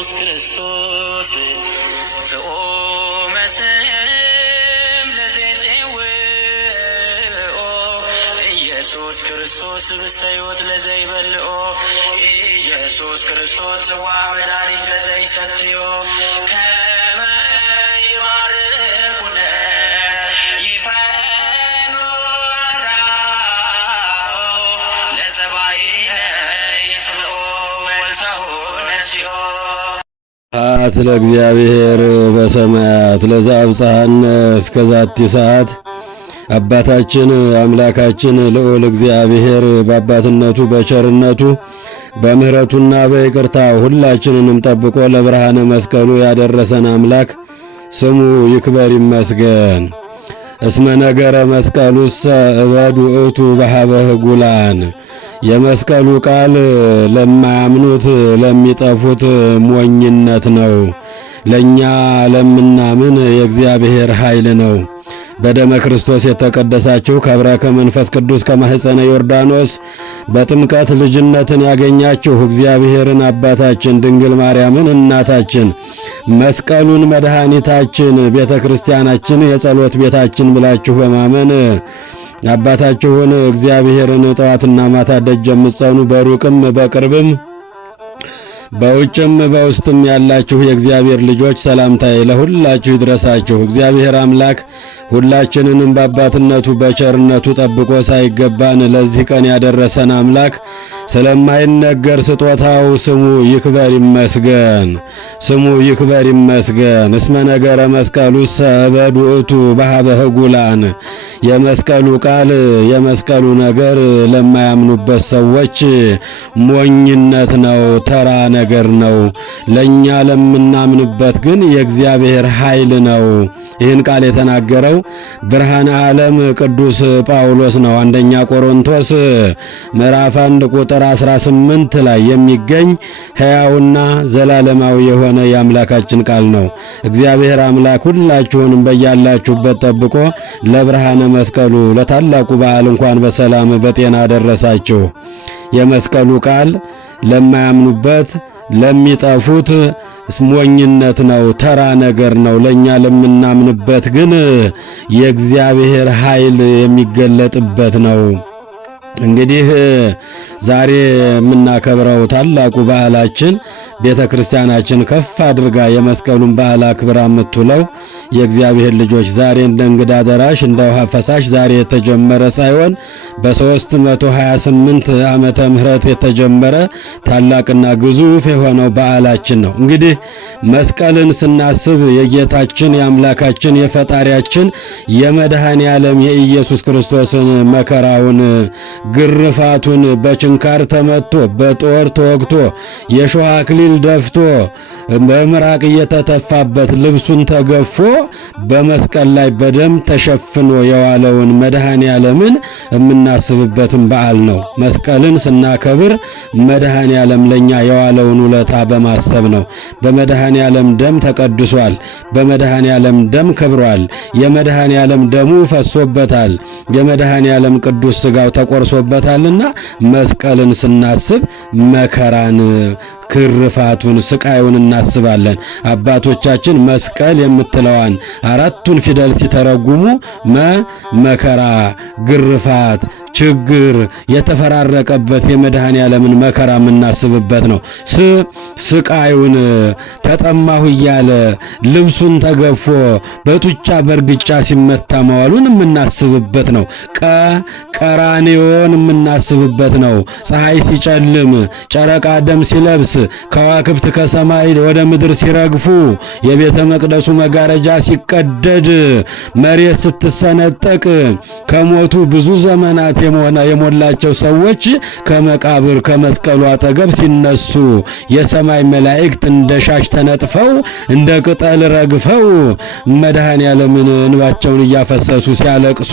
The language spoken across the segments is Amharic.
ኢየሱስ ክርስቶስ ዘኦመ ስም ለዘይጼውኦ ኢየሱስ ክርስቶስ ብስተ ሕይወት ለዘይበልኦ ኢየሱስ ክርስቶስ ጽዋ መድኃኒት ለዘይሰትዮ ከመ ይባርኩነ ይፈኑ አርዳኦ ለዘባይነ ይስምዑ ወልሰሁ ነሲኦ ስብሐት ለእግዚአብሔር በሰማያት ለዘአብጽሐነ እስከ ዛቲ ሰዓት። አባታችን አምላካችን ልዑል እግዚአብሔር በአባትነቱ በቸርነቱ በምሕረቱና በይቅርታ ሁላችንንም ጠብቆ ለብርሃነ መስቀሉ ያደረሰን አምላክ ስሙ ይክበር ይመስገን። እስመ ነገረ መስቀሉሰ እበድ ውእቱ በኀበ ህጉላን። የመስቀሉ ቃል ለማያምኑት ለሚጠፉት ሞኝነት ነው፣ ለኛ ለምናምን የእግዚአብሔር ኃይል ነው። በደመ ክርስቶስ የተቀደሳችሁ ከብረከ መንፈስ ቅዱስ ከማኅፀነ ዮርዳኖስ በጥምቀት ልጅነትን ያገኛችሁ እግዚአብሔርን አባታችን ድንግል ማርያምን እናታችን መስቀሉን መድኃኒታችን ቤተ ክርስቲያናችን የጸሎት ቤታችን ብላችሁ በማመን አባታችሁን እግዚአብሔርን ጠዋትና ማታ ደጅ የምትጸኑ በሩቅም በቅርብም በውጭም በውስጥም ያላችሁ የእግዚአብሔር ልጆች ሰላምታዬ ለሁላችሁ ይድረሳችሁ። እግዚአብሔር አምላክ ሁላችንንም በአባትነቱ በቸርነቱ ጠብቆ ሳይገባን ለዚህ ቀን ያደረሰን አምላክ ስለማይነገር ስጦታው ስሙ ይክበር ይመስገን። ስሙ ይክበር ይመስገን። እስመ ነገረ መስቀሉሰ እበድ ውእቱ በኀበ ህጉላን። የመስቀሉ ቃል የመስቀሉ ነገር ለማያምኑበት ሰዎች ሞኝነት ነው፣ ተራ ነገር ነው። ለኛ ለምናምንበት ግን የእግዚአብሔር ኃይል ነው። ይህን ቃል የተናገረው ብርሃነ ዓለም ቅዱስ ጳውሎስ ነው። አንደኛ ቆሮንቶስ ምዕራፍ 1 ቁጥር 18 ላይ የሚገኝ ሕያውና ዘላለማዊ የሆነ የአምላካችን ቃል ነው። እግዚአብሔር አምላክ ሁላችሁንም በያላችሁበት ጠብቆ ለብርሃነ መስቀሉ ለታላቁ በዓል እንኳን በሰላም በጤና አደረሳችሁ። የመስቀሉ ቃል ለማያምኑበት ለሚጠፉት ሞኝነት ነው፣ ተራ ነገር ነው። ለኛ ለምናምንበት ግን የእግዚአብሔር ኃይል የሚገለጥበት ነው። እንግዲህ ዛሬ የምናከብረው ታላቁ በዓላችን ቤተ ክርስቲያናችን ከፍ አድርጋ የመስቀሉን በዓል አክብራ የምትውለው የእግዚአብሔር ልጆች ዛሬ እንደ እንግዳ ደራሽ እንደ ውሃ ፈሳሽ ዛሬ የተጀመረ ሳይሆን በ328 ዓመተ ምህረት የተጀመረ ታላቅና ግዙፍ የሆነው በዓላችን ነው። እንግዲህ መስቀልን ስናስብ የጌታችን የአምላካችን የፈጣሪያችን የመድኃኔ ዓለም የኢየሱስ ክርስቶስን መከራውን ግርፋቱን በችንካር ተመቶ በጦር ተወግቶ የሾህ አክሊል ደፍቶ በምራቅ እየተተፋበት ልብሱን ተገፎ በመስቀል ላይ በደም ተሸፍኖ የዋለውን መድኃኔ ዓለምን የምናስብበትን በዓል ነው። መስቀልን ስናከብር መድኃኔ ዓለም ለኛ የዋለውን ውለታ በማሰብ ነው። በመድኃኔ ዓለም ደም ተቀድሷል። በመድኃኔ ዓለም ደም ከብሯል። የመድኃኔ ዓለም ደሙ ፈሶበታል። የመድኃኔ ዓለም ቅዱስ ሥጋው ተቆርሶበታልና መስቀልን ስናስብ መከራን ክርፋቱን ስቃዩን እናስባለን። አባቶቻችን መስቀል የምትለዋን አራቱን ፊደል ሲተረጉሙ መከራ፣ ግርፋት፣ ችግር የተፈራረቀበት የመድኃኔ ዓለምን መከራ የምናስብበት ነው። ስቃዩን ተጠማሁ እያለ ልብሱን ተገፎ በጡጫ በርግጫ ሲመታ መዋሉን የምናስብበት ነው። ቀራንዮን የምናስብበት ነው። ፀሐይ ሲጨልም ጨረቃ ደም ሲለብስ ከዋክብት ከሰማይ ወደ ምድር ሲረግፉ የቤተ መቅደሱ መጋረጃ ሲቀደድ መሬት ስትሰነጠቅ ከሞቱ ብዙ ዘመናት የሞላቸው ሰዎች ከመቃብር ከመስቀሉ አጠገብ ሲነሱ የሰማይ መላእክት እንደ ሻሽ ተነጥፈው እንደ ቅጠል ረግፈው መድኃኔ ዓለምን እንባቸውን እያፈሰሱ ሲያለቅሱ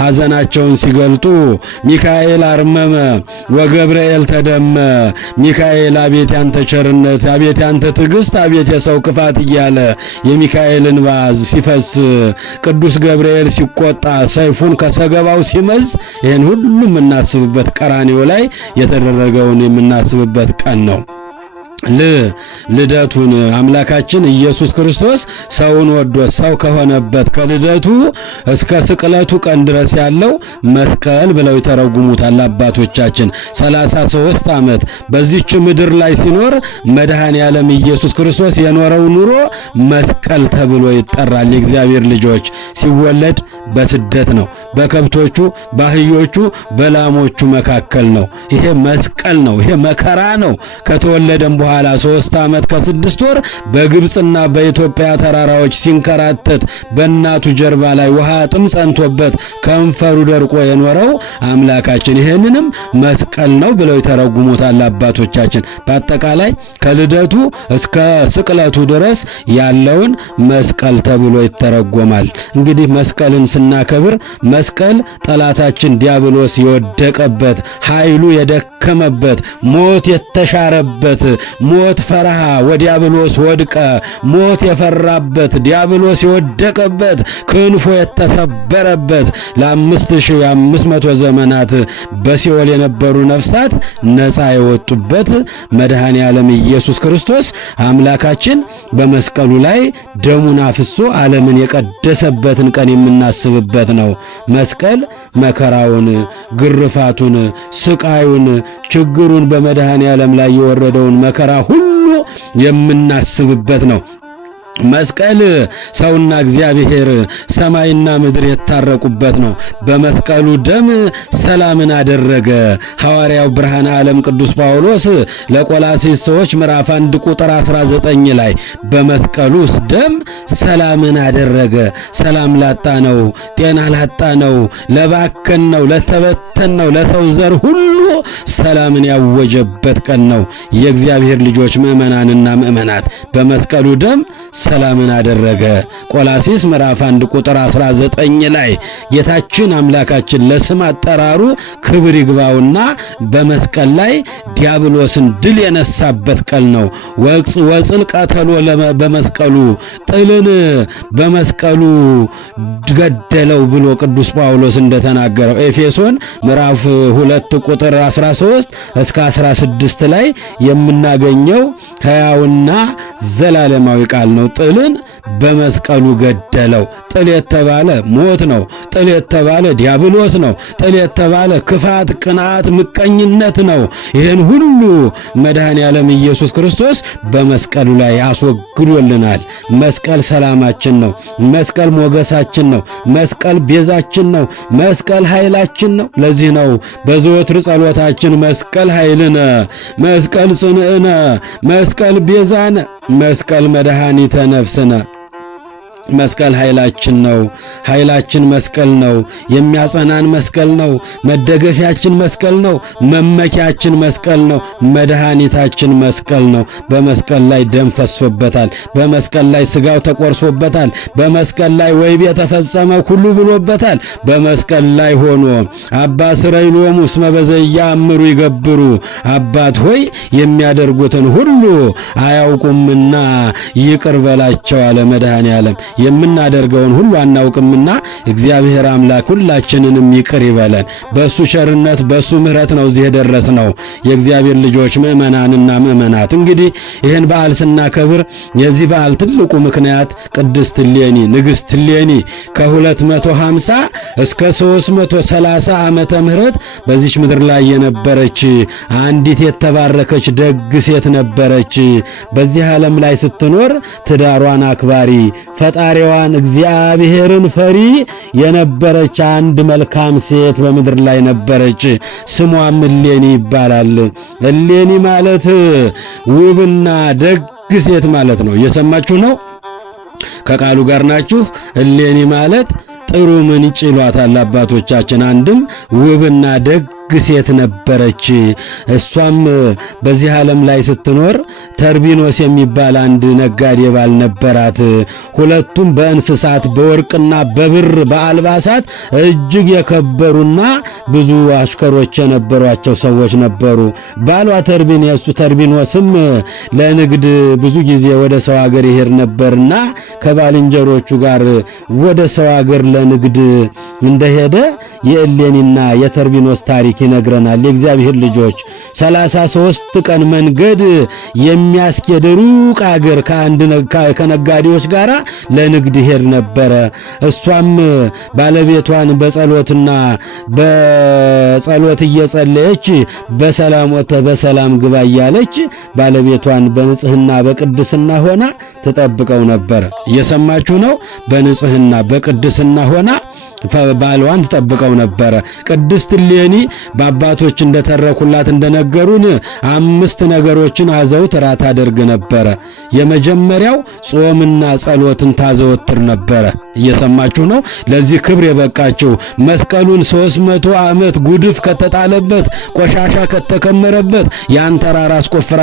ሐዘናቸውን ሲገልጡ ሚካኤል አርመመ ወገብርኤል ተደመ። ሚካኤል አቤት ያንተ ቸርነት፣ አቤት ያንተ ትዕግስት፣ አቤት የሰው ክፋት እያለ የሚካኤልን እንባ ሲፈስ ቅዱስ ገብርኤል ሲቆጣ ሰይፉን ከሰገባው ሲመዝ ይህን ሁሉ የምናስብበት ቀራንዮ ላይ የተደረገውን የምናስብበት ቀን ነው። ልደቱን አምላካችን ኢየሱስ ክርስቶስ ሰውን ወዶ ሰው ከሆነበት ከልደቱ እስከ ስቅለቱ ቀን ድረስ ያለው መስቀል ብለው ይተረጉሙታል አባቶቻችን። 33 ዓመት በዚች ምድር ላይ ሲኖር መድኃኔ ዓለም ኢየሱስ ክርስቶስ የኖረው ኑሮ መስቀል ተብሎ ይጠራል። የእግዚአብሔር ልጆች ሲወለድ በስደት ነው። በከብቶቹ በአህዮቹ በላሞቹ መካከል ነው። ይሄ መስቀል ነው። ይሄ መከራ ነው። ከተወለደም በኋላ 3 ዓመት ከ6 ወር በግብጽና በኢትዮጵያ ተራራዎች ሲንከራተት በእናቱ ጀርባ ላይ ውሃ ጥም ጸንቶበት ከንፈሩ ደርቆ የኖረው አምላካችን ይሄንንም መስቀል ነው ብለው ይተረጉሙታል አባቶቻችን። በአጠቃላይ ከልደቱ እስከ ስቅለቱ ድረስ ያለውን መስቀል ተብሎ ይተረጎማል። እንግዲህ መስቀልን ስናከብር መስቀል ጠላታችን ዲያብሎስ የወደቀበት ኃይሉ የደከመበት ሞት የተሻረበት ሞት ፈርሃ ወዲያብሎስ ወድቀ ሞት የፈራበት ዲያብሎስ የወደቀበት ክንፎ የተሰበረበት ለ5500 ዘመናት በሲኦል የነበሩ ነፍሳት ነፃ የወጡበት መድኃኔ ዓለም ኢየሱስ ክርስቶስ አምላካችን በመስቀሉ ላይ ደሙን አፍሶ ዓለምን የቀደሰበትን ቀን የምናስብበት ነው። መስቀል መከራውን፣ ግርፋቱን፣ ስቃዩን፣ ችግሩን በመድኃኔ ዓለም ላይ የወረደውን መከራ ሁሉ የምናስብበት ነው። መስቀል ሰውና እግዚአብሔር ሰማይና ምድር የታረቁበት ነው። በመስቀሉ ደም ሰላምን አደረገ። ሐዋርያው ብርሃነ ዓለም ቅዱስ ጳውሎስ ለቆላስይስ ሰዎች ምዕራፍ 1 ቁጥር 19 ላይ በመስቀሉ ደም ሰላምን አደረገ። ሰላም ላጣ ነው፣ ጤና ላጣ ነው፣ ለባከን ነው፣ ለተበተን ነው፣ ለሰው ዘር ሁሉ ሰላምን ያወጀበት ቀን ነው። የእግዚአብሔር ልጆች ምእመናንና ምእመናት በመስቀሉ ደም ሰላምን አደረገ። ቆላስይስ ምዕራፍ 1 ቁጥር 19 ላይ ጌታችን አምላካችን ለስም አጠራሩ ክብር ይግባውና በመስቀል ላይ ዲያብሎስን ድል የነሳበት ቀን ነው። ወጽል ቀተሎ በመስቀሉ ጥልን በመስቀሉ ገደለው ብሎ ቅዱስ ጳውሎስ እንደተናገረው ኤፌሶን ምዕራፍ 2 ቁጥር 13 እስከ 16 ላይ የምናገኘው ሕያውና ዘላለማዊ ቃል ነው። ጥልን በመስቀሉ ገደለው። ጥል የተባለ ሞት ነው። ጥል የተባለ ዲያብሎስ ነው። ጥል የተባለ ክፋት፣ ቅንዓት፣ ምቀኝነት ነው። ይህን ሁሉ መድኃኔ ዓለም ኢየሱስ ክርስቶስ በመስቀሉ ላይ አስወግዶልናል። መስቀል ሰላማችን ነው። መስቀል ሞገሳችን ነው። መስቀል ቤዛችን ነው። መስቀል ኃይላችን ነው። ለዚህ ነው በዘወትር ጸሎታችን መስቀል ኃይልነ፣ መስቀል ጽንዕነ፣ መስቀል ቤዛነ፣ መስቀል መድኃኒተ ነፍስነ። መስቀል ኃይላችን ነው። ኃይላችን መስቀል ነው። የሚያጸናን መስቀል ነው። መደገፊያችን መስቀል ነው። መመኪያችን መስቀል ነው። መድኃኒታችን መስቀል ነው። በመስቀል ላይ ደም ፈሶበታል። በመስቀል ላይ ስጋው ተቆርሶበታል። በመስቀል ላይ ወይቤ የተፈጸመ ሁሉ ብሎበታል። በመስቀል ላይ ሆኖ አባ ስረይሎሙ እስመ በዘያእምሩ ይገብሩ፣ አባት ሆይ የሚያደርጉትን ሁሉ አያውቁምና ይቅር በላቸው አለ መድኃኔ ዓለም። የምናደርገውን ሁሉ አናውቅምና እግዚአብሔር አምላክ ሁላችንንም ይቅር ይበለን። በሱ ቸርነት በሱ ምሕረት ነው እዚህ የደረስነው። የእግዚአብሔር ልጆች ምእመናንና ምእመናት እንግዲህ ይህን በዓል ስናከብር የዚህ በዓል ትልቁ ምክንያት ቅድስት እሌኒ ንግሥት እሌኒ ከ250 እስከ 330 ዓመተ ምህረት በዚች ምድር ላይ የነበረች አንዲት የተባረከች ደግ ሴት ነበረች። በዚህ ዓለም ላይ ስትኖር ትዳሯን አክባሪ ፈጣሪዋን እግዚአብሔርን ፈሪ የነበረች አንድ መልካም ሴት በምድር ላይ ነበረች። ስሟም እሌኒ ይባላል። እሌኒ ማለት ውብና ደግ ሴት ማለት ነው። እየሰማችሁ ነው? ከቃሉ ጋር ናችሁ? እሌኒ ማለት ጥሩ ምንጭ ይሏታል አባቶቻችን። አንድም ውብና ደግ ሴት ነበረች። እሷም በዚህ ዓለም ላይ ስትኖር ተርቢኖስ የሚባል አንድ ነጋዴ ባል ነበራት። ሁለቱም በእንስሳት በወርቅና በብር በአልባሳት እጅግ የከበሩና ብዙ አሽከሮች የነበሯቸው ሰዎች ነበሩ። ባሏ ተርቢኖስም ለንግድ ብዙ ጊዜ ወደ ሰው ሀገር ይሄድ ነበርና ከባልንጀሮቹ ጋር ወደ ሰው ሀገር ለንግድ እንደሄደ የእሌኒና የተርቢኖስ ታሪክ ይነግረናል። የእግዚአብሔር ልጆች 33 ቀን መንገድ የሚያስኬድ ሩቅ አገር ከነጋዴዎች ጋር ለንግድ ሄድ ነበረ። እሷም ባለቤቷን በጸሎትና በጸሎት እየጸለየች በሰላም ወጥተህ በሰላም ግባ እያለች ባለቤቷን በንጽህና በቅድስና ሆና ትጠብቀው ነበር። እየሰማችሁ ነው። በንጽህና በቅድስና ሆና ባሏን ትጠብቀው ነበር። ቅድስት እሌኒ በአባቶች እንደተረኩላት እንደነገሩን 5 ነገሮችን አዘውትራ ታደርግ ነበር። የመጀመሪያው ጾምና ጸሎትን ታዘወትር ነበር። እየሰማችሁ ነው። ለዚህ ክብር የበቃችው መስቀሉን 300 ዓመት ጉድፍ ከተጣለበት ቆሻሻ ከተከመረበት ያን ተራራ አስቆፍራ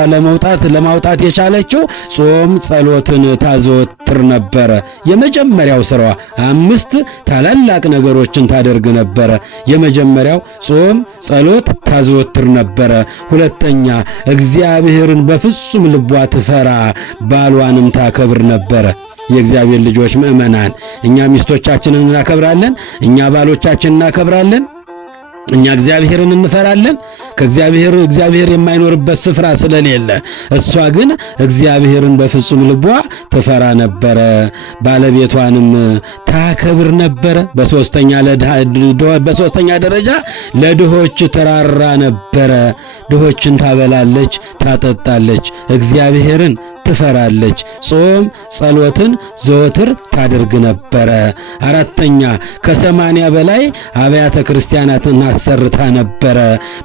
ለማውጣት የቻለችው ጾም ጸሎትን ታዘወትር ነበር። የመጀመሪያው ስራዋ 5 ታላላቅ ነገሮችን ታደርግ ነበር። የመጀመሪያው ጾም ጸሎት ታዘወትር ነበር። ሁለተኛ እግዚአብሔርን በፍጹም ልቧ ትፈራ ባሏንም ታከብር ነበር። የእግዚአብሔር ልጆች ምእመናን፣ እኛ ሚስቶቻችንን እናከብራለን፣ እኛ ባሎቻችንን እናከብራለን፣ እኛ እግዚአብሔርን እንፈራለን። እግዚአብሔር የማይኖርበት ስፍራ ስለሌለ እሷ ግን እግዚአብሔርን በፍጹም ልቧ ትፈራ ነበረ፣ ባለቤቷንም ታከብር ነበረ። በሶስተኛ ደረጃ ለድሆች ትራራ ነበረ። ድሆችን ታበላለች፣ ታጠጣለች፣ እግዚአብሔርን ትፈራለች። ጾም ጸሎትን ዘወትር ታደርግ ነበረ። አራተኛ ከ80 በላይ አብያተ ክርስቲያናትን አሰርታ ነበረ።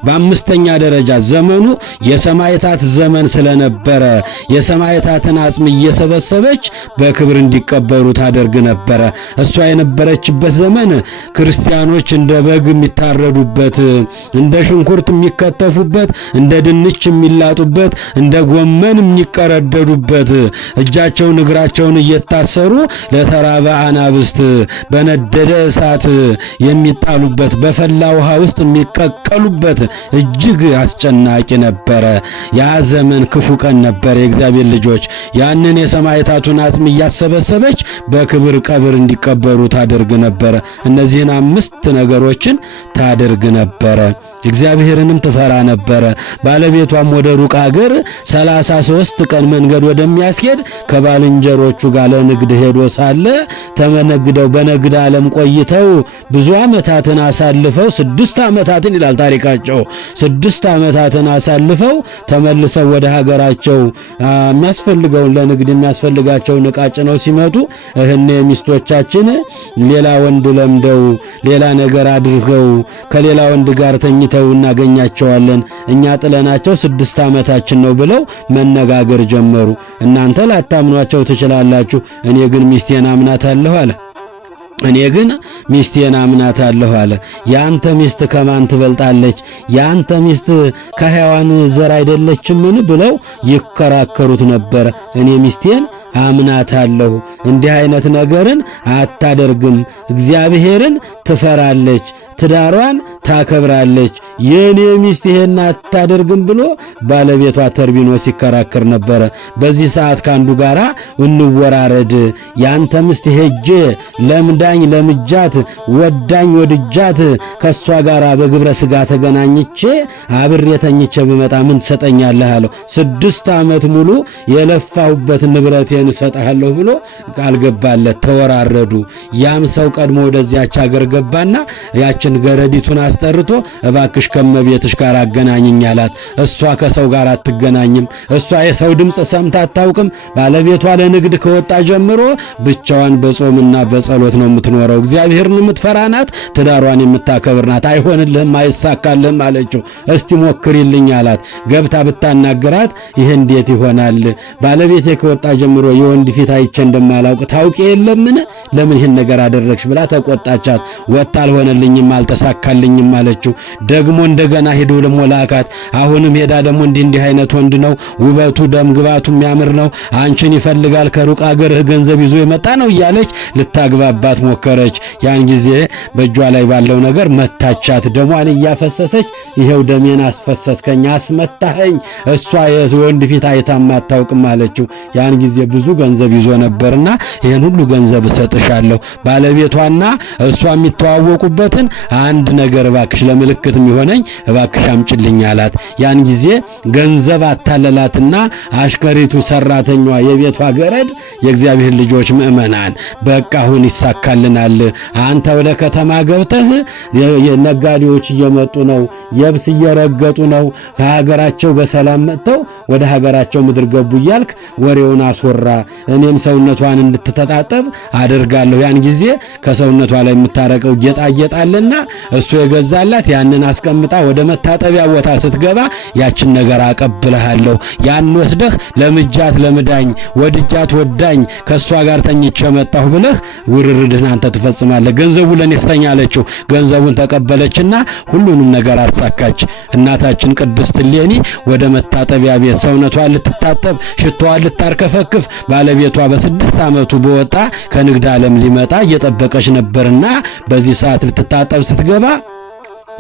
በአምስተኛ ደረጃ ዘመኑ የሰማዕታት ዘመን ስለነበረ የሰማዕታትን አጽም እየሰበሰበች በክብር እንዲቀበሩ ታደርግ ነበረ። እሷ የነበረችበት ዘመን ክርስቲያኖች እንደ በግ የሚታረዱበት፣ እንደ ሽንኩርት የሚከተፉበት፣ እንደ ድንች የሚላጡበት፣ እንደ ጎመን የሚቀረደዱበት፣ እጃቸውን እግራቸውን እየታሰሩ ለተራበ አናብስት በነደደ እሳት የሚጣሉበት፣ በፈላ ውሃ ውስጥ የሚቀቀሉበት እጅግ አስጨናቂ ነበረ። ያ ዘመን ክፉ ቀን ነበር። የእግዚአብሔር ልጆች ያንን የሰማዕታቱን አጽም እያሰበሰበች በክብር ቀብር እንዲቀበሩ ታደርግ ነበረ። እነዚህን 5 ነገሮችን ታደርግ ነበረ። እግዚአብሔርንም ትፈራ ነበረ። ባለቤቷም ወደ ሩቅ አገር 33 ቀን መንገድ ወደሚያስኬድ ከባልንጀሮቹ ጋር ለንግድ ሄዶ ሳለ ተመነግደው በንግድ ዓለም ቆይተው ብዙ ዓመታትን አሳልፈው 6 ዓመታትን ይላል ታሪካቸው። 6 ዓመታትን አሳልፈው ተመልሰው ወደ ሀገራቸው የሚያስፈልገውን ለንግድ የሚያስፈልጋቸውን ዕቃ ጭነው ሲመጡ እህኔ ሚስቶቻችን ሌላ ወንድ ለምደው ሌላ ነገር አድርገው ከሌላ ወንድ ጋር ተኝተው እናገኛቸዋለን፣ እኛ ጥለናቸው 6 ዓመታችን ነው ብለው መነጋገር ጀመሩ። እናንተ ላታምኗቸው ትችላላችሁ፣ እኔ ግን ሚስቴን አምናታለሁ አለ። ያንተ ሚስት ከማን ትበልጣለች? ያንተ ሚስት ከሔዋን ዘር አይደለችምን? ብለው ይከራከሩት ነበር። እኔ ሚስቴን አምናታለሁ፣ እንዲህ አይነት ነገርን አታደርግም፣ እግዚአብሔርን ትፈራለች፣ ትዳሯን ታከብራለች፣ የኔ ሚስት ይሄን አታደርግም ብሎ ባለቤቷ ተርቢኖ ሲከራከር ነበረ። በዚህ ሰዓት ካንዱ ጋራ እንወራረድ፣ ያንተ ሚስት ሄጄ ለምጃት ወዳኝ ወድጃት ከሷ ጋራ በግብረ ስጋ ተገናኝቼ አብሬ ተኝቼ ብመጣ ምን ትሰጠኛለህ አለው። 6 ዓመት ሙሉ የለፋሁበት ንብረቴን እሰጥሃለሁ ብሎ ቃል ገባለት። ተወራረዱ። ያም ሰው ቀድሞ ወደዚያች ሀገር ገባና ያችን ገረዲቱን አስጠርቶ እባክሽ ከመቤትሽ ጋር አገናኝኝ አላት። እሷ ከሰው ጋር አትገናኝም። እሷ የሰው ድምፅ ሰምታ አታውቅም። ባለቤቷ ለንግድ ከወጣ ጀምሮ ብቻዋን በጾምና በጸሎት ነው የምትኖረው። እግዚአብሔርን የምትፈራ ናት፣ ትዳሯን የምታከብር ናት። አይሆንልህም፣ አይሳካልህም አለችው። እስቲ ሞክሪልኝ አላት። ገብታ ብታናገራት ይህ እንዴት ይሆናል? ባለቤቴ ከወጣ ጀምሮ የወንድ ፊት አይቼ እንደማላውቅ ታውቂ የለምን? ለምን ይህን ነገር አደረግሽ ብላ ተቆጣቻት። ወጣ አልሆነልኝም፣ አልተሳካልኝም አለችው። ደግሞ እንደገና ሄዶ ደግሞ ላካት። አሁንም ሄዳ ደግሞ እንዲህ አይነት ወንድ ነው፣ ውበቱ ደም ግባቱ የሚያምር ነው፣ አንቺን ይፈልጋል፣ ከሩቅ አገር ገንዘብ ይዞ የመጣ ነው እያለች ልታግባባት ሞከረች። ያን ጊዜ በእጇ ላይ ባለው ነገር መታቻት። ደሟን እያፈሰሰች ይሄው ደሜን አስፈሰስከኝ፣ አስመታኸኝ፣ እሷ የወንድ ፊት አይታም አታውቅም አለችው። ያን ጊዜ ብዙ ገንዘብ ይዞ ነበርና ይሄን ሁሉ ገንዘብ እሰጥሻለሁ፣ ባለቤቷና እሷ የሚተዋወቁበትን አንድ ነገር እባክሽ ለምልክት የሚሆነኝ እባክሽ አምጪልኝ አላት። ያን ጊዜ ገንዘብ አታለላትና አሽከሪቱ ሰራተኛዋ የቤቷ ገረድ የእግዚአብሔር ልጆች ምእመናን በቃ አሁን ይሳካልናል፣ አንተ ወደ ከተማ ገብተህ ነጋዴዎች እየመጡ ነው፣ የብስ እየረገጡ ነው፣ ከሀገራቸው በሰላም መጥተው ወደ ሀገራቸው ምድር ገቡ እያልክ ወሬውን አስወራ፣ እኔም ሰውነቷን እንድትተጣጠብ አደርጋለሁ። ያን ጊዜ ከሰውነቷ ላይ የምታረቀው ጌጣጌጥ አለና እሱ የገዛላት ያንን አስቀምጣ ወደ መታጠቢያ ቦታ ስትገባ ያችን ነገር አቀብልሃለሁ፣ ያን ወስደህ ለምጃት ለምዳኝ፣ ወድጃት ወዳኝ፣ ከሷ ጋር ተኝቼ መጣሁ ብለህ ውርርድህን አንተ ትፈጽማለህ፣ ገንዘቡ ለኔ ስጠኝ አለችው። ገንዘቡን ተቀበለችና ሁሉንም ነገር አሳካች። እናታችን ቅድስት እሌኒ ወደ መታጠቢያ ቤት ሰውነቷን ልትታጠብ ሽቶዋን ልታርከፈክፍ ባለቤቷ በ6 ዓመቱ በወጣ ከንግድ ዓለም ሊመጣ እየጠበቀች ነበርና በዚህ ሰዓት ልትታጠብ ስትገባ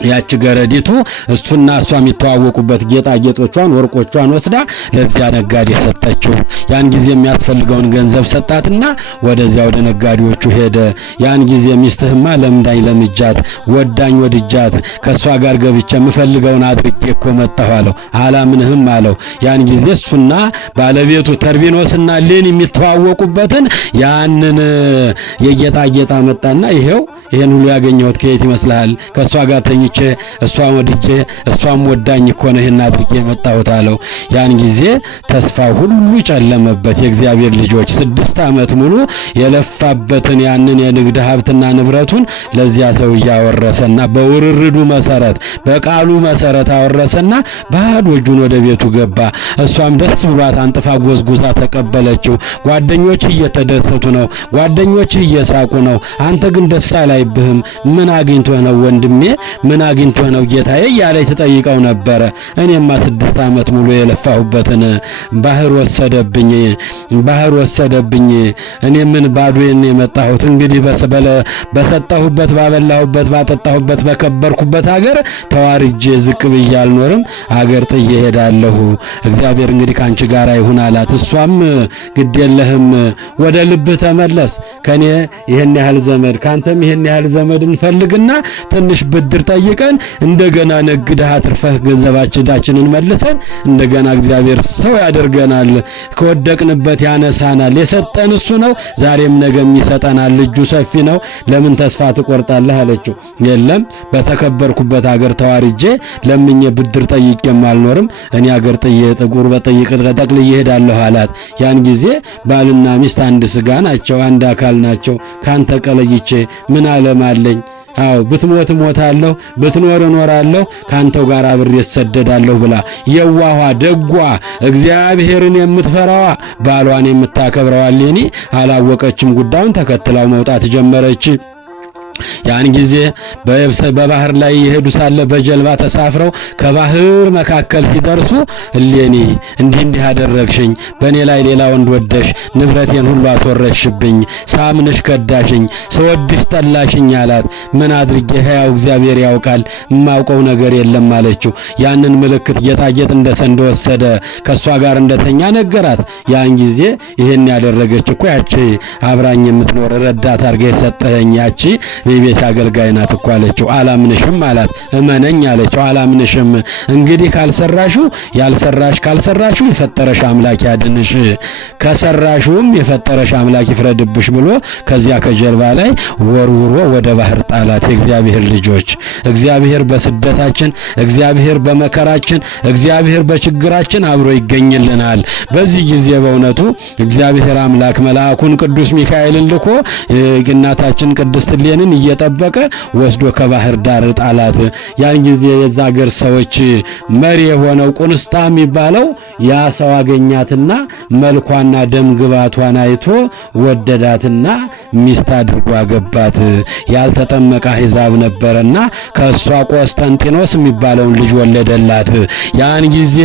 ያች ገረዲቱ እሱና እሷ የሚተዋወቁበት ጌጣጌጦቿን ወርቆቿን ወስዳ ለዚያ ነጋዴ ሰጠችው። ያን ጊዜ የሚያስፈልገውን ገንዘብ ሰጣትና ወደዚያ ወደ ነጋዴዎቹ ሄደ። ያን ጊዜ ሚስትህማ ለምዳኝ ለምጃት ወዳኝ ወድጃት ከሷ ጋር ገብቼ የምፈልገውን አድርጌ እኮ መጣሁ አለው። አላምንህም አለው። ያን ጊዜ እሱና ባለቤቱ ተርቢኖስና እሌኒ የሚተዋወቁበትን ያንን የጌጣጌጥ አመጣና ይሄን ሁሉ ያገኘሁት ከየት ይመስልሃል? ከሷ ጋር ተኝቼ እሷን ወድጄ እሷም ወዳኝ እኮ ነው ይሄን አድርጌ መጣሁት አለው። ያን ጊዜ ተስፋ ሁሉ ጨለመበት። የእግዚአብሔር ልጆች 6 ዓመት ሙሉ የለፋበትን ያንን የንግድ ሀብትና ንብረቱን ለዚያ ሰው ያወረሰና በውርርዱ መሰረት በቃሉ መሰረት አወረሰና ባዶ እጁን ወደ ቤቱ ገባ። እሷም ደስ ብሏት አንጥፋ ጎዝጉዛ ተቀበለችው። ጓደኞች እየተደሰቱ ነው፣ ጓደኞች እየሳቁ ነው። አንተ ግን ደስ አላይብህም? ምን አግኝቶህ ነው ወንድሜ? ምን አግኝቶህ ነው ጌታዬ? እያለች ትጠይቀው ነበረ። እኔማ 6 ዓመት ሙሉ የለፋሁበትን ባህር ወሰደብኝ። እኔ ምን ባዶዬን የመጣሁት? እንግዲህ በሰጠሁበት ባበላሁበት ባጠጣሁበት በከበርኩበት ሀገር ተዋርጄ ዝቅ ብዬ አልኖርም፣ አገር ጥዬ ሄዳለሁ። እግዚአብሔር እንግዲህ ካንቺ ጋር ይሁን አላት። እሷም ግድ የለህም ወደ ልብህ ተመለስ፣ ከኔ ይሄን ያህል ዘመድ ካንተም ይሄን ያህል ዘመድ እንፈልግና ትንሽ ብድር ጠይቀን እንደገና ነግደህ አትርፈህ ገንዘባችንን መልሰን እንደገና እግዚአብሔር ሰው ያደርገናል፣ ከወደቅንበት ያነሳናል። የሰጠን እሱ ነው፣ ዛሬም ነገም ይሰጠናል። እጁ ሰፊ ነው፣ ለምን ተስፋ ትቆርጣለህ አለችው። የለም በተከበርኩበት ሀገር ተዋርጄ ለምኜ ብድር ጠይቄም አልኖርም፣ እኔ ሀገር ጥዬ ጥቁር በጠይቅ ጠቅልዬ እሄዳለሁ አላት። ያን ጊዜ ባልና ሚስት አንድ ስጋ ናቸው፣ አንድ አካል ናቸው። ካንተ ቀለይቼ ምን ዓለም አለኝ? አው ብትሞት ሞታለሁ፣ ብትኖር እኖራለሁ፣ ካንተው ጋር አብሬ እሰደዳለሁ ብላ የዋኋ ደጓ እግዚአብሔርን የምትፈራዋ ባሏን የምታከብረዋ እሌኒ አላወቀችም። ጉዳዩን ተከትላው መውጣት ጀመረች። ያን ጊዜ በባህር ላይ የሄዱ ሳለ በጀልባ ተሳፍረው ከባህር መካከል ሲደርሱ እሌኒ እንዲህ አደረግሽኝ፣ በእኔ ላይ ሌላ ወንድ ወደሽ ንብረቴን ሁሉ አስወረሽብኝ፣ ሳምንሽ ከዳሽኝ፣ ስወድሽ ጠላሽኝ አላት። ምን አድርጌ? ሕያው እግዚአብሔር ያውቃል፣ የማውቀው ነገር የለም አለችው። ያንን ምልክት ጌጣጌጥ እንደወሰደ ከሷ ጋር እንደተኛ ነገራት። ያን ጊዜ ይሄን ያደረገች እኮ ያቺ አብራኝ የምትኖር ረዳት አድርገህ የሰጠኸኝ ያቺ የቤት አገልጋይ ናት እኮ አለችው። አላምንሽም አላት። እመነኝ አለችው። አላምንሽም። እንግዲህ ካልሰራሹ የፈጠረሽ አምላክ ያድንሽ፣ ከሰራሹም የፈጠረሽ አምላክ ይፍረድብሽ ብሎ ከዚያ ከጀልባ ላይ ወርውሮ ወደ ባህር ጣላት። የእግዚአብሔር ልጆች እግዚአብሔር በስደታችን፣ እግዚአብሔር በመከራችን፣ እግዚአብሔር በችግራችን አብሮ ይገኝልናል። በዚህ ጊዜ በእውነቱ እግዚአብሔር አምላክ መልአኩን ቅዱስ ሚካኤልን ልኮ እናታችን ቅድስት እሌኒን እየጠበቀ ወስዶ ከባህር ዳር ጣላት። ያን ጊዜ የዛ ሀገር ሰዎች መሪ የሆነው ቁንስጣ የሚባለው ያ ሰው አገኛትና መልኳና ደም ግባቷን አይቶ ወደዳትና ሚስት አድርጎ አገባት። ያልተጠመቀ አሕዛብ ነበረና ከሷ ቆስጠንጢኖስ የሚባለውን ልጅ ወለደላት። ያን ጊዜ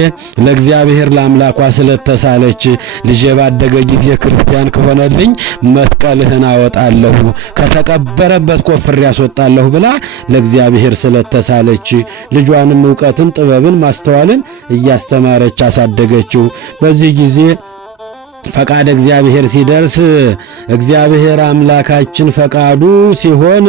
ለእግዚአብሔር ለአምላኳ ስለተሳለች ልጄ ባደገ ጊዜ ክርስቲያን ከሆነልኝ መስቀልህን አወጣለሁ ከተቀበረበት ቆፍሬ ያስወጣለሁ ብላ ለእግዚአብሔር ስለተሳለች ልጇንም ዕውቀትን ጥበብን ማስተዋልን እያስተማረች አሳደገችው። በዚህ ጊዜ ፈቃድ እግዚአብሔር ሲደርስ እግዚአብሔር አምላካችን ፈቃዱ ሲሆን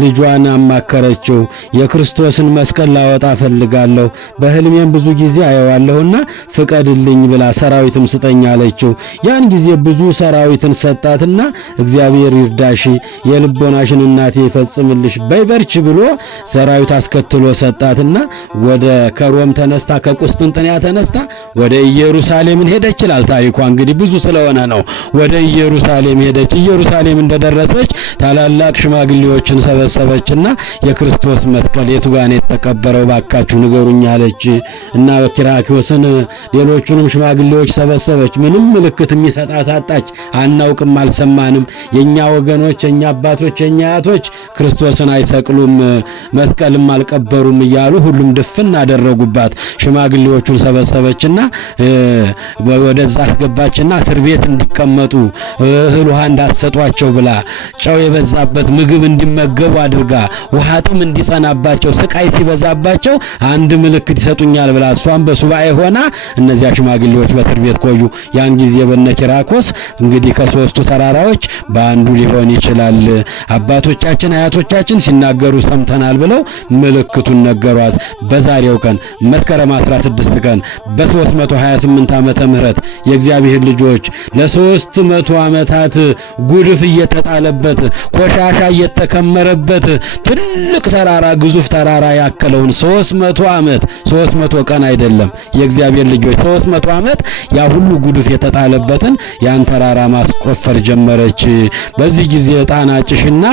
ልጇን አማከረችው። የክርስቶስን መስቀል ላወጣ ፈልጋለሁ፣ በህልሜም ብዙ ጊዜ አየዋለሁና ፍቀድልኝ ብላ ሰራዊትም ስጠኝ አለችው። ያን ጊዜ ብዙ ሰራዊትን ሰጣትና እግዚአብሔር ይርዳሽ፣ የልቦናሽን እናቴ ይፈጽምልሽ፣ በይበርች ብሎ ሰራዊት አስከትሎ ሰጣትና ወደ ከሮም ተነስታ ከቁስጥንጥንያ ተነስታ ወደ ኢየሩሳሌምን ሄደች ይላል ታሪኳ። እንግዲህ ብዙ ስለሆነ ነው። ወደ ኢየሩሳሌም ሄደች። ኢየሩሳሌም እንደደረሰች ታላላቅ ሽማግሌዎችን ሰበሰበችና የክርስቶስ መስቀል የቱ ጋር ነው የተቀበረው ባካችሁ ንገሩኝ አለች እና ኪራኪዮስን ሌሎቹንም ሽማግሌዎች ሰበሰበች። ምንም ምልክት የሚሰጣት አጣች። አናውቅም፣ አልሰማንም፣ የኛ ወገኖች፣ የኛ አባቶች፣ የኛ አያቶች ክርስቶስን አይሰቅሉም፣ መስቀልም አልቀበሩም እያሉ ሁሉም ድፍን አደረጉባት። ሽማግሌዎቹን ሰበሰበችና ወደዛ አስገባችና እስር ቤት እንዲቀመጡ እህል ውሃ እንዳትሰጧቸው ብላ ጨው የበዛበት ምግብ እንዲመገቡ አድርጋ ውሃ ጥም እንዲጸናባቸው ስቃይ ሲበዛባቸው አንድ ምልክት ይሰጡኛል ብላ እሷም በሱባኤ ሆና እነዚያ ሽማግሌዎች በእስር ቤት ቆዩ። ያን ጊዜ በነ ኪራኮስ እንግዲህ ከሶስቱ ተራራዎች በአንዱ ሊሆን ይችላል አባቶቻችን አያቶቻችን ሲናገሩ ሰምተናል ብለው ምልክቱን ነገሯት። በዛሬው ቀን መስከረም 16 ቀን በ328 ዓመተ ምህረት የእግዚአብሔር ልጆች ለ300 ዓመታት ጉድፍ እየተጣለበት ቆሻሻ እየተከመረበት ትልቅ ተራራ ግዙፍ ተራራ ያከለውን 300 ዓመት 300 ቀን አይደለም የእግዚአብሔር ልጆች 300 ዓመት ያ ሁሉ ጉድፍ የተጣለበትን ያን ተራራ ማስቆፈር ጀመረች። በዚህ ጊዜ ዕጣን አጭሽና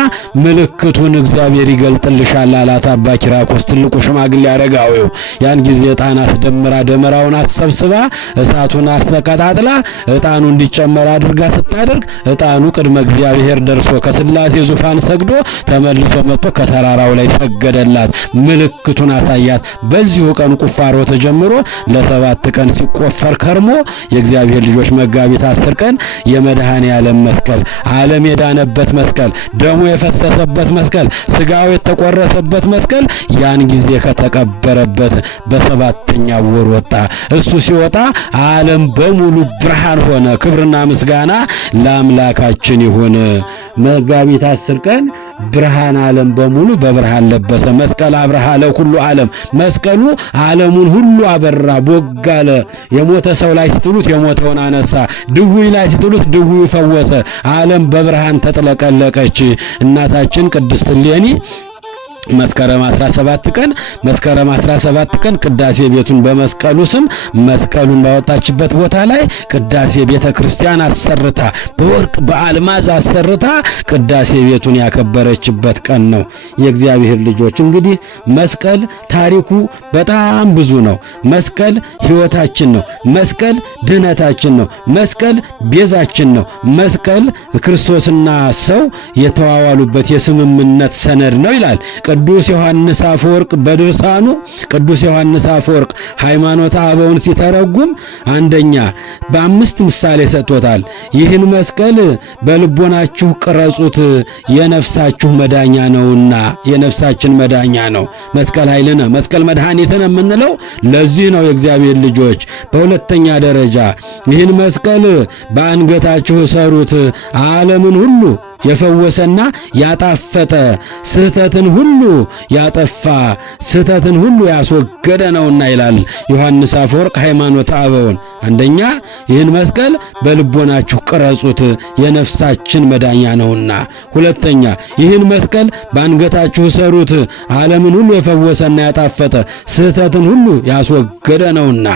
ምልክቱን እግዚአብሔር ይገልጥልሻል አላት አባ ኪራኮስ ትልቁ ሽማግሌ አረጋዊው። ያን ጊዜ ዕጣን አስደምራ ደመራውን አሰብስባ እሳቱን አስቀጣጥላ ዕጣኑ እንዲጨመር አድርጋ ስታደርግ ዕጣኑ ቅድመ እግዚአብሔር ደርሶ ከስላሴ ዙፋን ሰግዶ ተመልሶ መጥቶ ከተራራው ላይ ሰገደላት፣ ምልክቱን አሳያት። በዚሁ ቀን ቁፋሮ ተጀምሮ ለ7 ቀን ሲቆፈር ከርሞ የእግዚአብሔር ልጆች መጋቢት 10 ቀን የመድኃኔ ዓለም መስቀል ዓለም የዳነበት መስቀል ደሙ የፈሰሰበት መስቀል ስጋው የተቆረሰበት መስቀል ያን ጊዜ ከተቀበረበት በ7ኛው ወር ወጣ። እሱ ሲወጣ ዓለም በሙሉ ብርሃን ሆነ። ክብርና ምስጋና ለአምላካችን ይሁን። መጋቢት 10 ቀን ብርሃን ዓለም በሙሉ በብርሃን ለበሰ። መስቀል አብርሃ ለኩሉ ዓለም መስቀሉ ዓለሙን ሁሉ አበራ ቦጋለ። የሞተ ሰው ላይ ሲጥሉት የሞተውን አነሳ፣ ድውይ ላይ ሲጥሉት ድውዩ ፈወሰ። ዓለም በብርሃን ተጥለቀለቀች። እናታችን ቅድስት እሌኒ መስከረም 17 ቀን ቅዳሴ ቤቱን በመስቀሉ ስም መስቀሉን ባወጣችበት ቦታ ላይ ቅዳሴ ቤተ ክርስቲያን አሰርታ በወርቅ በአልማዝ አሰርታ ቅዳሴ ቤቱን ያከበረችበት ቀን ነው። የእግዚአብሔር ልጆች እንግዲህ መስቀል ታሪኩ በጣም ብዙ ነው። መስቀል ሕይወታችን ነው። መስቀል ድህነታችን ነው። መስቀል ቤዛችን ነው። መስቀል ክርስቶስና ሰው የተዋዋሉበት የስምምነት ሰነድ ነው ይላል ቅዱስ ዮሐንስ አፈወርቅ በድርሳኑ። ቅዱስ ዮሐንስ አፈወርቅ ሃይማኖተ አበውን ሲተረጉም አንደኛ በ5 ምሳሌ ሰጥቶታል። ይህን መስቀል በልቦናችሁ ቅረጹት የነፍሳችሁ መዳኛ ነውና፣ የነፍሳችን መዳኛ ነው። መስቀል ኃይልነ መስቀል መድኃኒትነ የምንለው ለዚህ ነው የእግዚአብሔር ልጆች። በሁለተኛ ደረጃ ይህን መስቀል በአንገታችሁ ሰሩት ዓለምን ሁሉ የፈወሰና ያጣፈጠ ስህተትን ሁሉ ያጠፋ ስህተትን ሁሉ ያስወገደ ነውና ይላል ዮሐንስ አፈወርቅ ሃይማኖተ አበውን። አንደኛ ይህን መስቀል በልቦናችሁ ቅረጹት የነፍሳችን መዳኛ ነውና፣ ሁለተኛ ይህን መስቀል በአንገታችሁ ሰሩት ዓለምን ሁሉ የፈወሰና ያጣፈጠ ስህተትን ሁሉ ያስወገደ ነውና።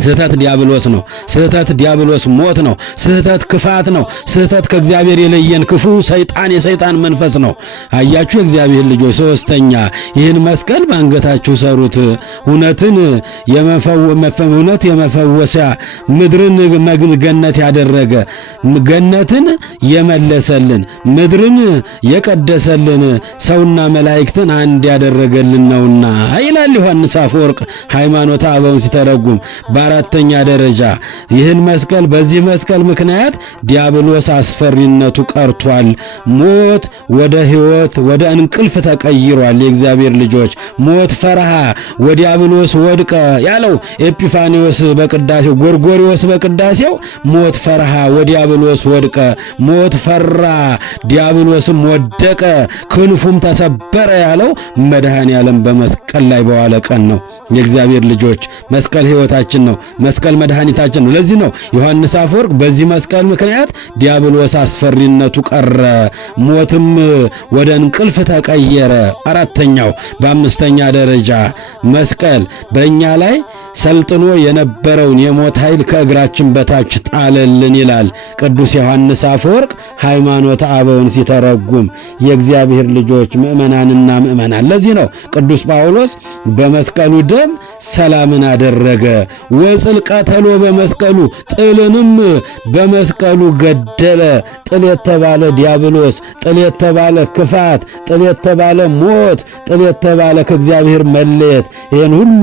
ስህተት ዲያብሎስ ነው። ስህተት ዲያብሎስ ሞት ነው። ስህተት ክፋት ነው። ስህተት ከእግዚአብሔር የለየን ክፉ ሰይጣን የሰይጣን መንፈስ ነው። አያችሁ የእግዚአብሔር ልጆች። ሶስተኛ ይህን መስቀል በአንገታችሁ ሰሩት እውነትን እውነት የመፈወሲያ ምድርን ገነት ያደረገ ገነትን የመለሰልን ምድርን የቀደሰልን ሰውና መላእክትን አንድ ያደረገልን ነውና ይላል ዮሐንስ አፈወርቅ ሃይማኖተ አበውን ሲተረጉም። በአራተኛ ደረጃ ይህን መስቀል በዚህ መስቀል ምክንያት ዲያብሎስ አስፈሪነቱ ቀርቷል። ሞት ወደ ሕይወት ወደ እንቅልፍ ተቀይሯል። የእግዚአብሔር ልጆች ሞት ፈርሃ ወዲያብሎስ ወድቀ ያለው ኤጲፋኒዎስ በቅዳሴው ጎርጎሪዎስ በቅዳሴው ሞት ፈርሃ ወዲያብሎስ ወድቀ፣ ሞት ፈራ ዲያብሎስም ወደቀ ክንፉም ተሰበረ ያለው መድኃኔ ዓለም በመስቀል ላይ በዋለ ቀን ነው። የእግዚአብሔር ልጆች መስቀል ሕይወታችን ነው። መስቀል መድኃኒታችን ነው። ለዚህ ነው ዮሐንስ አፈወርቅ በዚህ መስቀል ምክንያት ዲያብሎስ አስፈሪነቱ ቀረ፣ ሞትም ወደ እንቅልፍ ተቀየረ። አራተኛው በአምስተኛ ደረጃ መስቀል በእኛ ላይ ሰልጥኖ የነበረውን የሞት ኃይል ከእግራችን በታች ጣለልን ይላል ቅዱስ ዮሐንስ አፈወርቅ ሃይማኖተ አበውን ሲተረጉም። የእግዚአብሔር ልጆች ምእመናንና ምእመናን ለዚህ ነው ቅዱስ ጳውሎስ በመስቀሉ ደም ሰላምን አደረገ፣ ወጽልቀተሎ በመስቀሉ ጥልንም በመስቀሉ ገደለ። ጥል የተባለ ዲያብሎስ፣ ጥል የተባለ ክፋት፣ ጥል የተባለ ሞት፣ ጥል የተባለ ከእግዚአብሔር መለየት፣ ይህን ሁሉ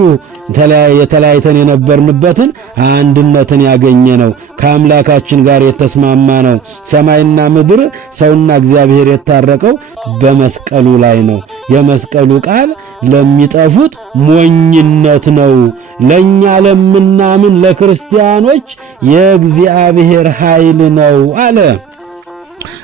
የተለያይተን የነበርንበትን አንድነትን ያገኘ ነው። ከአምላካችን ጋር የተስማማ ነው። ሰማይና ምድር ሰውና እግዚአብሔር የታረቀው በመስቀሉ ላይ ነው። የመስቀሉ ቃል ለሚጠፉት ሞኝነት ነው፣ ለኛ ለምናምን ለክርስቲያኖች የእግዚአብሔር ኃይል ነው አለ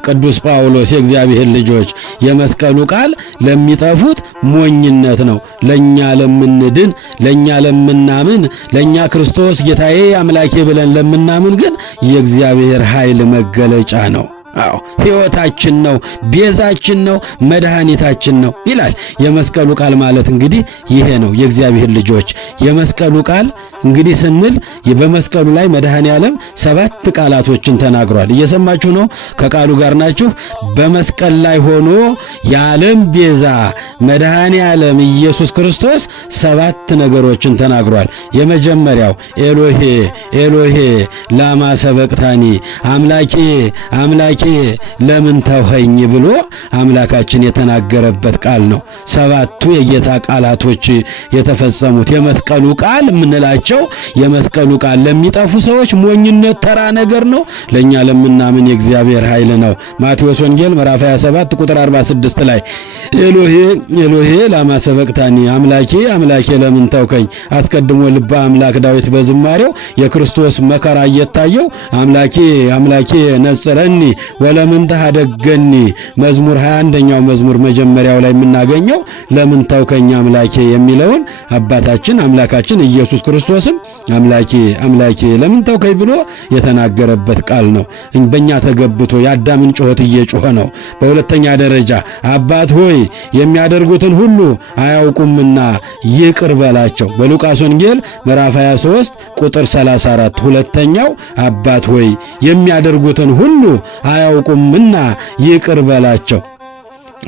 ቅዱስ ጳውሎስ። የእግዚአብሔር ልጆች የመስቀሉ ቃል ለሚጠፉት ሞኝነት ነው፣ ለኛ ለምንድን ለኛ ለምናምን ለኛ ክርስቶስ ጌታዬ አምላኬ ብለን ለምናምን ግን የእግዚአብሔር ኃይል መገለጫ ነው። አዎ ሕይወታችን ነው፣ ቤዛችን ነው፣ መድኃኒታችን ነው ይላል። የመስቀሉ ቃል ማለት እንግዲህ ይሄ ነው። የእግዚአብሔር ልጆች የመስቀሉ ቃል እንግዲህ ስንል በመስቀሉ ላይ መድኃኔ ዓለም 7 ቃላቶችን ተናግሯል። እየሰማችሁ ነው? ከቃሉ ጋር ናችሁ? በመስቀል ላይ ሆኖ የዓለም ቤዛ መድኃኔ ዓለም ኢየሱስ ክርስቶስ 7 ነገሮችን ተናግሯል። የመጀመሪያው ኤሎሄ ኤሎሄ ላማ ሰበቅታኒ፣ አምላኬ አምላኬ ለምን ተውኸኝ ብሎ አምላካችን የተናገረበት ቃል ነው። 7ቱ የጌታ ቃላቶች የተፈጸሙት የመስቀሉ ቃል የምንላቸው የመስቀሉ ቃል ለሚጠፉ ሰዎች ሞኝነት ተራ ነገር ነው፣ ለኛ ለምናምን የእግዚአብሔር ኃይል ነው። ማቴዎስ ወንጌል ምዕራፍ 27 ቁጥር 46 ላይ ኤሎሄ ኤሎሄ ላማ ሰበቅታኒ፣ አምላኬ አምላኬ ለምን ተውከኝ። አስቀድሞ ልበ አምላክ ዳዊት በዝማሬው የክርስቶስ መከራ እየታየው አምላኬ አምላኬ ነጽረኒ ወለምን ተሃደገኒ መዝሙር 21ኛው መዝሙር መጀመሪያው ላይ የምናገኘው ለምን ተውከኝ አምላኬ የሚለውን አባታችን አምላካችን ኢየሱስ ክርስቶስም አምላኬ አምላኬ ለምን ተውከኝ ብሎ የተናገረበት ቃል ነው። በእኛ ተገብቶ የአዳምን ጩኸት እየጮኸ ነው። በሁለተኛ ደረጃ አባት ሆይ የሚያደርጉትን ሁሉ አያውቁምና ይቅር በላቸው። በሉቃስ ወንጌል ምዕራፍ 23 ቁጥር 34 ሁለተኛው አባት ሆይ የሚያደርጉትን ሁሉ አያውቁምና ይቅር በላቸው።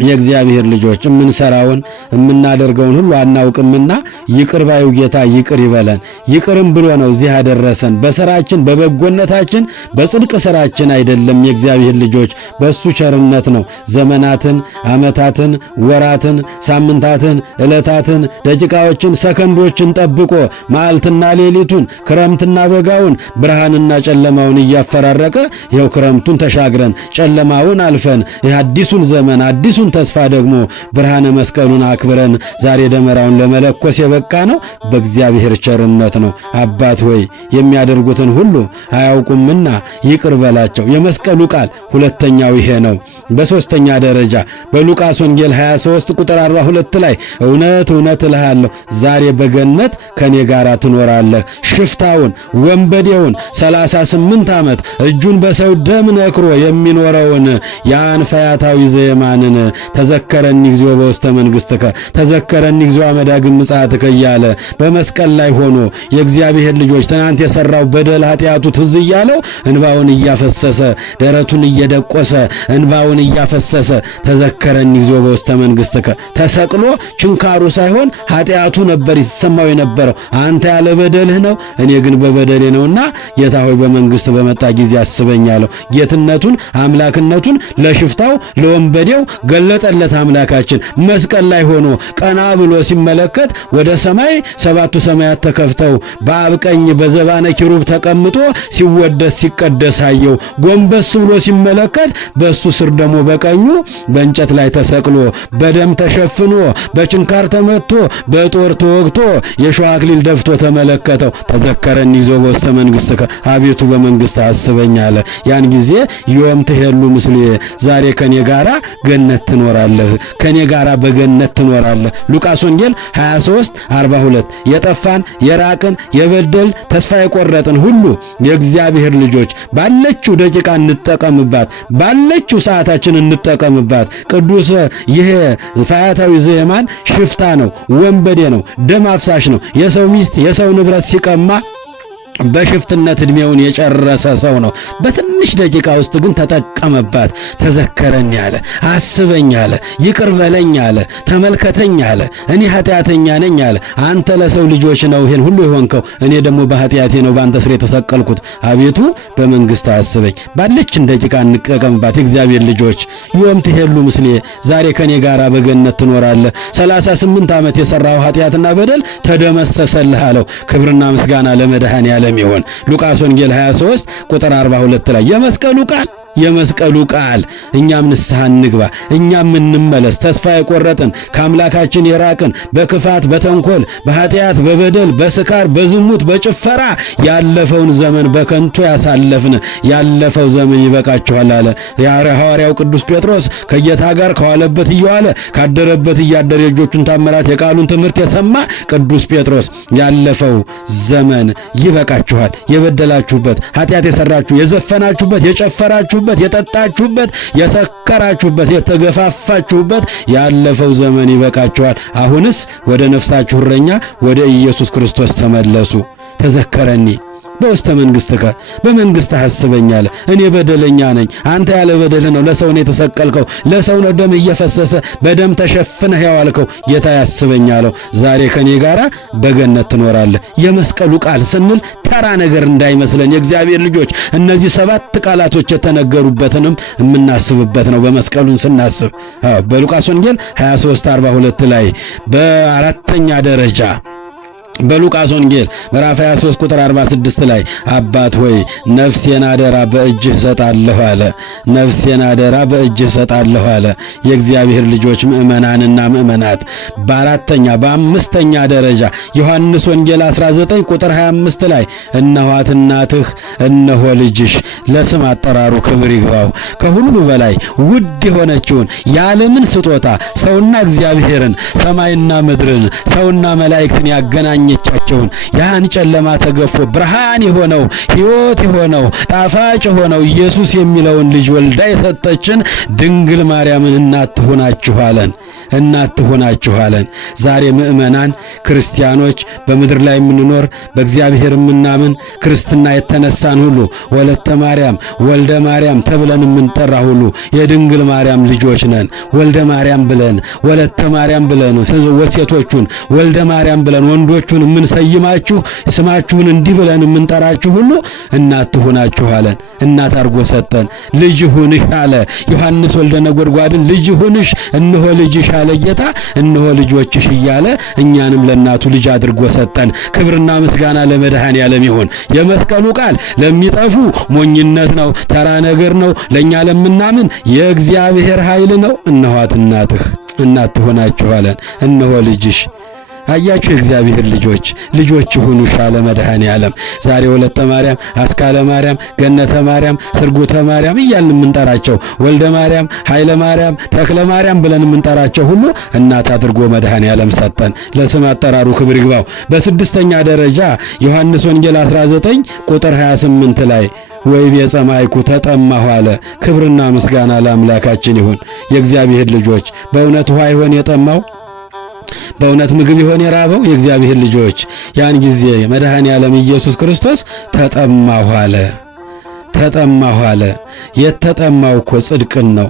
የእግዚአብሔር ልጆች የምንሰራውን የምናደርገውን ሁሉ አናውቅምና ይቅር ባዩ ጌታ ይቅር ይበለን። ይቅርም ብሎ ነው እዚህ ያደረሰን። በስራችን በበጎነታችን በጽድቅ ስራችን አይደለም። የእግዚአብሔር ልጆች በሱ ቸርነት ነው ዘመናትን፣ ዓመታትን፣ ወራትን፣ ሳምንታትን፣ ዕለታትን፣ ደቂቃዎችን፣ ሰከንዶችን ጠብቆ መዓልትና ሌሊቱን ክረምትና በጋውን ብርሃንና ጨለማውን እያፈራረቀ ይኸው ክረምቱን ተሻግረን ጨለማውን አልፈን አዲሱን ዘመን አዲሱ ተስፋ ደግሞ ብርሃነ መስቀሉን አክብረን ዛሬ ደመራውን ለመለኮስ የበቃ ነው በእግዚአብሔር ቸርነት ነው። አባት ሆይ የሚያደርጉትን ሁሉ አያውቁምና ይቅር በላቸው። የመስቀሉ ቃል ሁለተኛው ይሄ ነው። በሶስተኛ ደረጃ በሉቃስ ወንጌል 23 ቁጥር 42 ላይ እውነት እውነት እልሃለሁ ዛሬ በገነት ከኔ ጋር ትኖራለህ። ሽፍታውን ወንበዴውን 38 ዓመት እጁን በሰው ደም ነክሮ የሚኖረውን ያን ፈያታዊ ዘየማንን ተዘከረኒ እግዚኦ በውስተ መንግሥትከ ተዘከረኒ እግዚኦ አመዳግም ምጽአትከ እያለ በመስቀል ላይ ሆኖ የእግዚአብሔር ልጆች ትናንት የሰራው በደል ኃጢአቱ ትዝ እያለው እንባውን እያፈሰሰ ደረቱን እየደቆሰ እንባውን እያፈሰሰ ተዘከረኒ እግዚኦ በውስተ መንግሥትከ ተሰቅሎ ችንካሩ ሳይሆን ኃጢአቱ ነበር ይሰማው የነበረው። አንተ ያለ በደልህ ነው እኔ ግን በበደሌ ነውና ጌታ ሆይ በመንግሥት በመጣ ጊዜ አስበኛለሁ። ጌትነቱን አምላክነቱን ለሽፍታው ለወንበዴው ገለጠለት አምላካችን። መስቀል ላይ ሆኖ ቀና ብሎ ሲመለከት ወደ ሰማይ ሰባቱ ሰማያት ተከፍተው በአብ ቀኝ በዘባነ ኪሩብ ተቀምጦ ሲወደስ ሲቀደስ አየው። ጎንበስ ብሎ ሲመለከት በሱ ስር ደግሞ በቀኙ በእንጨት ላይ ተሰቅሎ በደም ተሸፍኖ በችንካር ተመቶ በጦር ተወግቶ የሾህ አክሊል ደፍቶ ተመለከተው። ተዘከረኒ ይዞ በውስተ መንግሥትከ፣ አቤቱ በመንግሥት አስበኝ አለ። ያን ጊዜ ዮም ትሄሉ ምስሌ፣ ዛሬ ከኔ ጋራ ገነት ትኖራለህ፣ ከኔ ጋራ በገነት ትኖራለህ። ሉቃስ ወንጌል 23:42 የጠፋን የራቅን የበደል ተስፋ የቆረጥን ሁሉ የእግዚአብሔር ልጆች ባለችው ደቂቃ እንጠቀምባት፣ ባለችው ሰዓታችን እንጠቀምባት። ቅዱስ ይሄ ፈያታዊ ዘየማን ሽፍታ ነው፣ ወንበዴ ነው፣ ደም አፍሳሽ ነው። የሰው ሚስት የሰው ንብረት ሲቀማ በሽፍትነት እድሜውን የጨረሰ ሰው ነው። በትንሽ ደቂቃ ውስጥ ግን ተጠቀመባት። ተዘከረኝ አለ፣ አስበኝ አለ፣ ይቅር በለኝ አለ፣ ተመልከተኝ አለ። እኔ ኃጢአተኛ ነኝ አለ። አንተ ለሰው ልጆች ነው ይሄን ሁሉ የሆንከው፣ እኔ ደግሞ በኃጢአቴ ነው በአንተ ስር የተሰቀልኩት። አቤቱ በመንግሥት አስበኝ። ባለችን ደቂቃ እንጠቀምባት። የእግዚአብሔር ልጆች ዮም ትሄሉ ምስሌ፣ ዛሬ ከኔ ጋር በገነት ትኖራለህ። 38 ዓመት የሰራው ኃጢአትና በደል ተደመሰሰልህ አለው። ክብርና ምስጋና ለመድኃኔዓለም ይሁን። ሉቃስ ወንጌል 23 ቁጥር 42 ላይ የመስቀሉ ቃል እኛም ንስሐ እንግባ፣ እኛም እንመለስ። ተስፋ የቆረጥን ከአምላካችን የራቅን በክፋት በተንኮል በኃጢአት በበደል በስካር በዝሙት በጭፈራ ያለፈውን ዘመን በከንቱ ያሳለፍን ያለፈው ዘመን ይበቃችኋል አለ። ሐዋርያው ቅዱስ ጴጥሮስ ከጌታ ጋር ከዋለበት እየዋለ ካደረበት እያደረ የእጆቹን ታምራት የቃሉን ትምህርት የሰማ ቅዱስ ጴጥሮስ ያለፈው ዘመን ይበቃችኋል፣ የበደላችሁበት ኃጢአት የሰራችሁ የዘፈናችሁበት የጨፈራችሁ የጠጣችሁበት የሰከራችሁበት የተገፋፋችሁበት ያለፈው ዘመን ይበቃችኋል። አሁንስ ወደ ነፍሳችሁ እረኛ ወደ ኢየሱስ ክርስቶስ ተመለሱ። ተዘከረኒ በውስተ መንግሥትከ፣ በመንግሥት አስበኝ አለ። እኔ በደለኛ ነኝ፣ አንተ ያለ በደል ነው ለሰው ነው የተሰቀልከው፣ ለሰው ነው ደም እየፈሰሰ በደም ተሸፍነህ ያዋልከው። ጌታ ያስበኝ አለው። ዛሬ ከኔ ጋራ በገነት ትኖራለህ። የመስቀሉ ቃል ስንል ተራ ነገር እንዳይመስለን የእግዚአብሔር ልጆች፣ እነዚህ 7 ቃላቶች የተነገሩበትንም የምናስብበት ነው። በመስቀሉን ስናስብ በሉቃስ ወንጌል 23:42 ላይ በአራተኛ ደረጃ በሉቃስ ወንጌል ምዕራፍ 23 ቁጥር 46 ላይ አባት ሆይ ነፍሴን አደራ በእጅህ ሰጣለሁ አለ። ነፍሴን አደራ በእጅህ ሰጣለሁ አለ። የእግዚአብሔር ልጆች ምእመናንና ምእመናት በአምስተኛ ደረጃ ዮሐንስ ወንጌል 19 ቁጥር 25 ላይ እነኋት እናትህ እነሆ ልጅሽ፣ ለስም አጠራሩ ክብር ይግባው። ከሁሉ በላይ ውድ የሆነችውን የዓለምን ስጦታ ሰውና እግዚአብሔርን ሰማይና ምድርን ሰውና መላእክትን ያገናኘ ቻቸውን ያን ጨለማ ተገፎ ብርሃን የሆነው ሕይወት የሆነው ጣፋጭ የሆነው ኢየሱስ የሚለውን ልጅ ወልዳ የሰጠችን ድንግል ማርያምን እናት ትሆናችኋለን። ዛሬ ምእመናን ክርስቲያኖች በምድር ላይ የምንኖር በእግዚአብሔር የምናምን ክርስትና የተነሳን ሁሉ ወለተ ማርያም ወልደ ማርያም ተብለን የምንጠራ ሁሉ የድንግል ማርያም ልጆች ነን። ወልደ ማርያም ብለን ወለተ ማርያም ብለን ሴቶቹን ወልደ ማርያም ብለን ወንዶቹን የምንሰይማችሁ ስማችሁን እንዲህ ብለን የምንጠራችሁ ሁሉ እናት ትሆናችኋለን። እናት አድርጎ ሰጠን። ልጅ ሁንሽ አለ ዮሐንስ ወልደ ነጎድጓድን። ልጅ ሁንሽ እነሆ ልጅሽ አለ ጌታ። እነሆ ልጆችሽ እያለ እኛንም ለእናቱ ልጅ አድርጎ ሰጠን። ክብርና ምስጋና ለመድኃኔዓለም ይሁን። የመስቀሉ ቃል ለሚጠፉ ሞኝነት ነው፣ ተራ ነገር ነው። ለእኛ ለምናምን የእግዚአብሔር ኃይል ነው። እነኋት እናትህ፣ እናት ትሆናችኋለን። እነሆ ልጅሽ። አያችሁ የእግዚአብሔር ልጆች ሁኑ ሻለ መድኃኔዓለም። ዛሬ ወለተ ማርያም፣ አስካለ ማርያም፣ ገነተ ማርያም፣ ስርጉተ ማርያም እያልን የምንጠራቸው ወልደ ማርያም፣ ኃይለ ማርያም፣ ተክለ ማርያም ብለን የምንጠራቸው ሁሉ እናት አድርጎ መድኃኔዓለም ሰጠን። ለስም አጠራሩ ክብር ይግባው። በስድስተኛ ደረጃ ዮሐንስ ወንጌል 19 ቁጥር 28 ላይ ወይቤ ጸማይኩ ተጠማሁ አለ። ክብርና ምስጋና ለአምላካችን ይሁን። የእግዚአብሔር ልጆች በእውነት ውሃ ይሆን የጠማው? በእውነት ምግብ ይሆን የራበው? የእግዚአብሔር ልጆች ያን ጊዜ መድኃኔዓለም ኢየሱስ ክርስቶስ ተጠማሁ አለ። የተጠማው እኮ ጽድቅን ነው።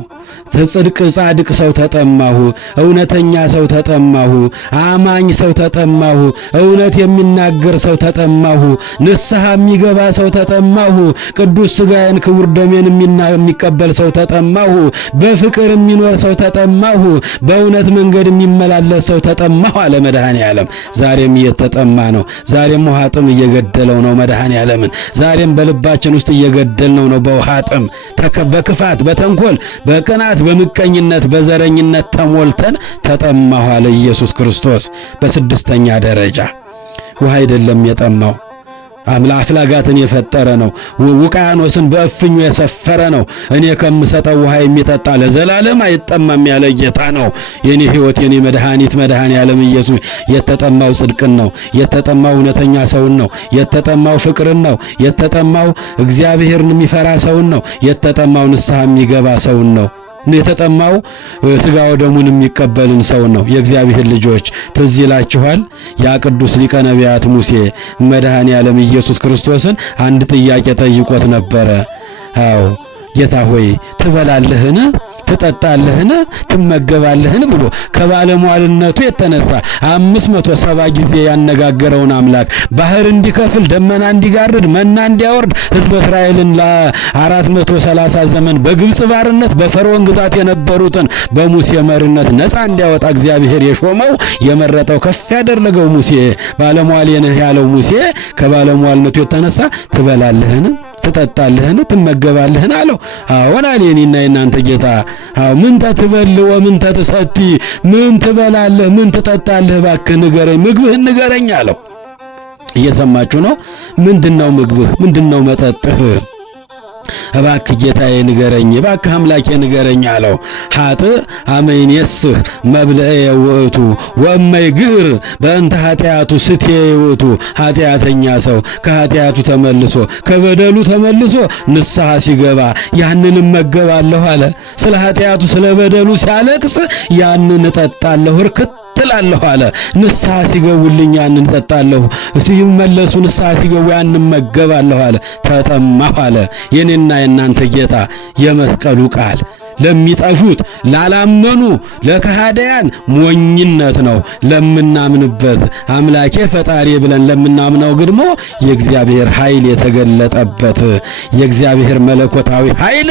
ጽድቅ ጻድቅ ሰው ተጠማሁ፣ እውነተኛ ሰው ተጠማሁ፣ አማኝ ሰው ተጠማሁ፣ እውነት የሚናገር ሰው ተጠማሁ፣ ንስሐ የሚገባ ሰው ተጠማሁ፣ ቅዱስ ሥጋዬን ክቡር ደሜን የሚቀበል ሰው ተጠማሁ፣ በፍቅር የሚኖር ሰው ተጠማሁ፣ በእውነት መንገድ የሚመላለስ ሰው ተጠማሁ አለ መድኃኔ ዓለም። ዛሬም እየተጠማ ነው። ዛሬም ውሃ ጥም እየገደለው ነው መድኃኔ ዓለምን። ዛሬም በልባችን ውስጥ እየገደልነው ነው በውሃ ጥም፣ በክፋት፣ በተንኮል፣ በቅናት፣ በምቀኝነት፣ በዘረኝነት ተሞልተን ተጠማሁ አለ ኢየሱስ ክርስቶስ። በስድስተኛ ደረጃ ውሃ አይደለም የጠማው፣ አፍላጋትን የፈጠረ ነው። ውቅያኖስን በእፍኙ የሰፈረ ነው። እኔ ከምሰጠው ውሃ የሚጠጣ ለዘላለም አይጠማም ያለ ጌታ ነው። የኔ ሕይወት የኔ መድኃኒት መድኃኔ ዓለም ኢየሱስ የተጠማው ጽድቅን ነው። የተጠማው እውነተኛ ሰውን ነው። የተጠማው ፍቅርን ነው። የተጠማው እግዚአብሔርን የሚፈራ ሰውን ነው። የተጠማው ንስሐ የሚገባ ሰውን ነው። የተጠማው ሥጋ ወደሙን የሚቀበልን ሰው ነው። የእግዚአብሔር ልጆች ትዝ ይላችኋል፣ ያ ቅዱስ ሊቀ ነቢያት ሙሴ መድኃኔ ዓለም ኢየሱስ ክርስቶስን አንድ ጥያቄ ጠይቆት ነበረ። አዎ ጌታ ሆይ ትበላለህን? ትጠጣለህን? ትመገባለህን? ብሎ ከባለሟልነቱ የተነሳ 570 ጊዜ ያነጋገረውን አምላክ ባህር እንዲከፍል፣ ደመና እንዲጋርድ፣ መና እንዲያወርድ ሕዝበ እስራኤልን ለ430 ዘመን በግብፅ ባርነት በፈርዖን ግዛት የነበሩትን በሙሴ መሪነት ነፃ እንዲያወጣ እግዚአብሔር የሾመው የመረጠው ከፍ ያደረገው ሙሴ ባለሟል ነህ ያለው ሙሴ ከባለሟልነቱ የተነሳ ትበላለህን? ትጠጣለህን? ትመገባለህን? አለው። አዎን አለ የኔና የናንተ ጌታ። አዎ ምን ትበል ወምን ትሰቲ፣ ምን ትበላለህ? ምን ትጠጣለህ? እባክህ ንገረኝ፣ ምግብህን ንገረኝ አለው። እየሰማችሁ ነው? ምንድነው ምግብህ? ምንድነው መጠጥህ? እባክህ ጌታዬ ንገረኝ፣ እባክህ አምላኬ ንገረኝ አለው። ሀጥ አመይኔስህ መብልኤ ውእቱ ወእመይ ግር በእንተ ኃጢአቱ ስቴ ውእቱ። ኃጢአተኛ ሰው ከኃጢአቱ ተመልሶ ከበደሉ ተመልሶ ንስሐ ሲገባ ያንን እመገባለሁ አለ። ስለ ኃጢአቱ ስለ በደሉ ሲያለቅስ ያንን እጠጣለሁ፣ እርክት ትላለሁ አለ። ንስሐ ሲገቡልኝ ያንን እጠጣለሁ፣ ሲመለሱ ንስሐ ሲገቡ ያንን እመገባለሁ አለ። ተጠማሁ አለ። የኔና የናንተ ጌታ የመስቀሉ ቃል ለሚጠፉት ላላመኑ ለከሃዲያን ሞኝነት ነው። ለምናምንበት አምላኬ ፈጣሪ ብለን ለምናምነው ግድሞ የእግዚአብሔር ኃይል የተገለጠበት የእግዚአብሔር መለኮታዊ ኃይል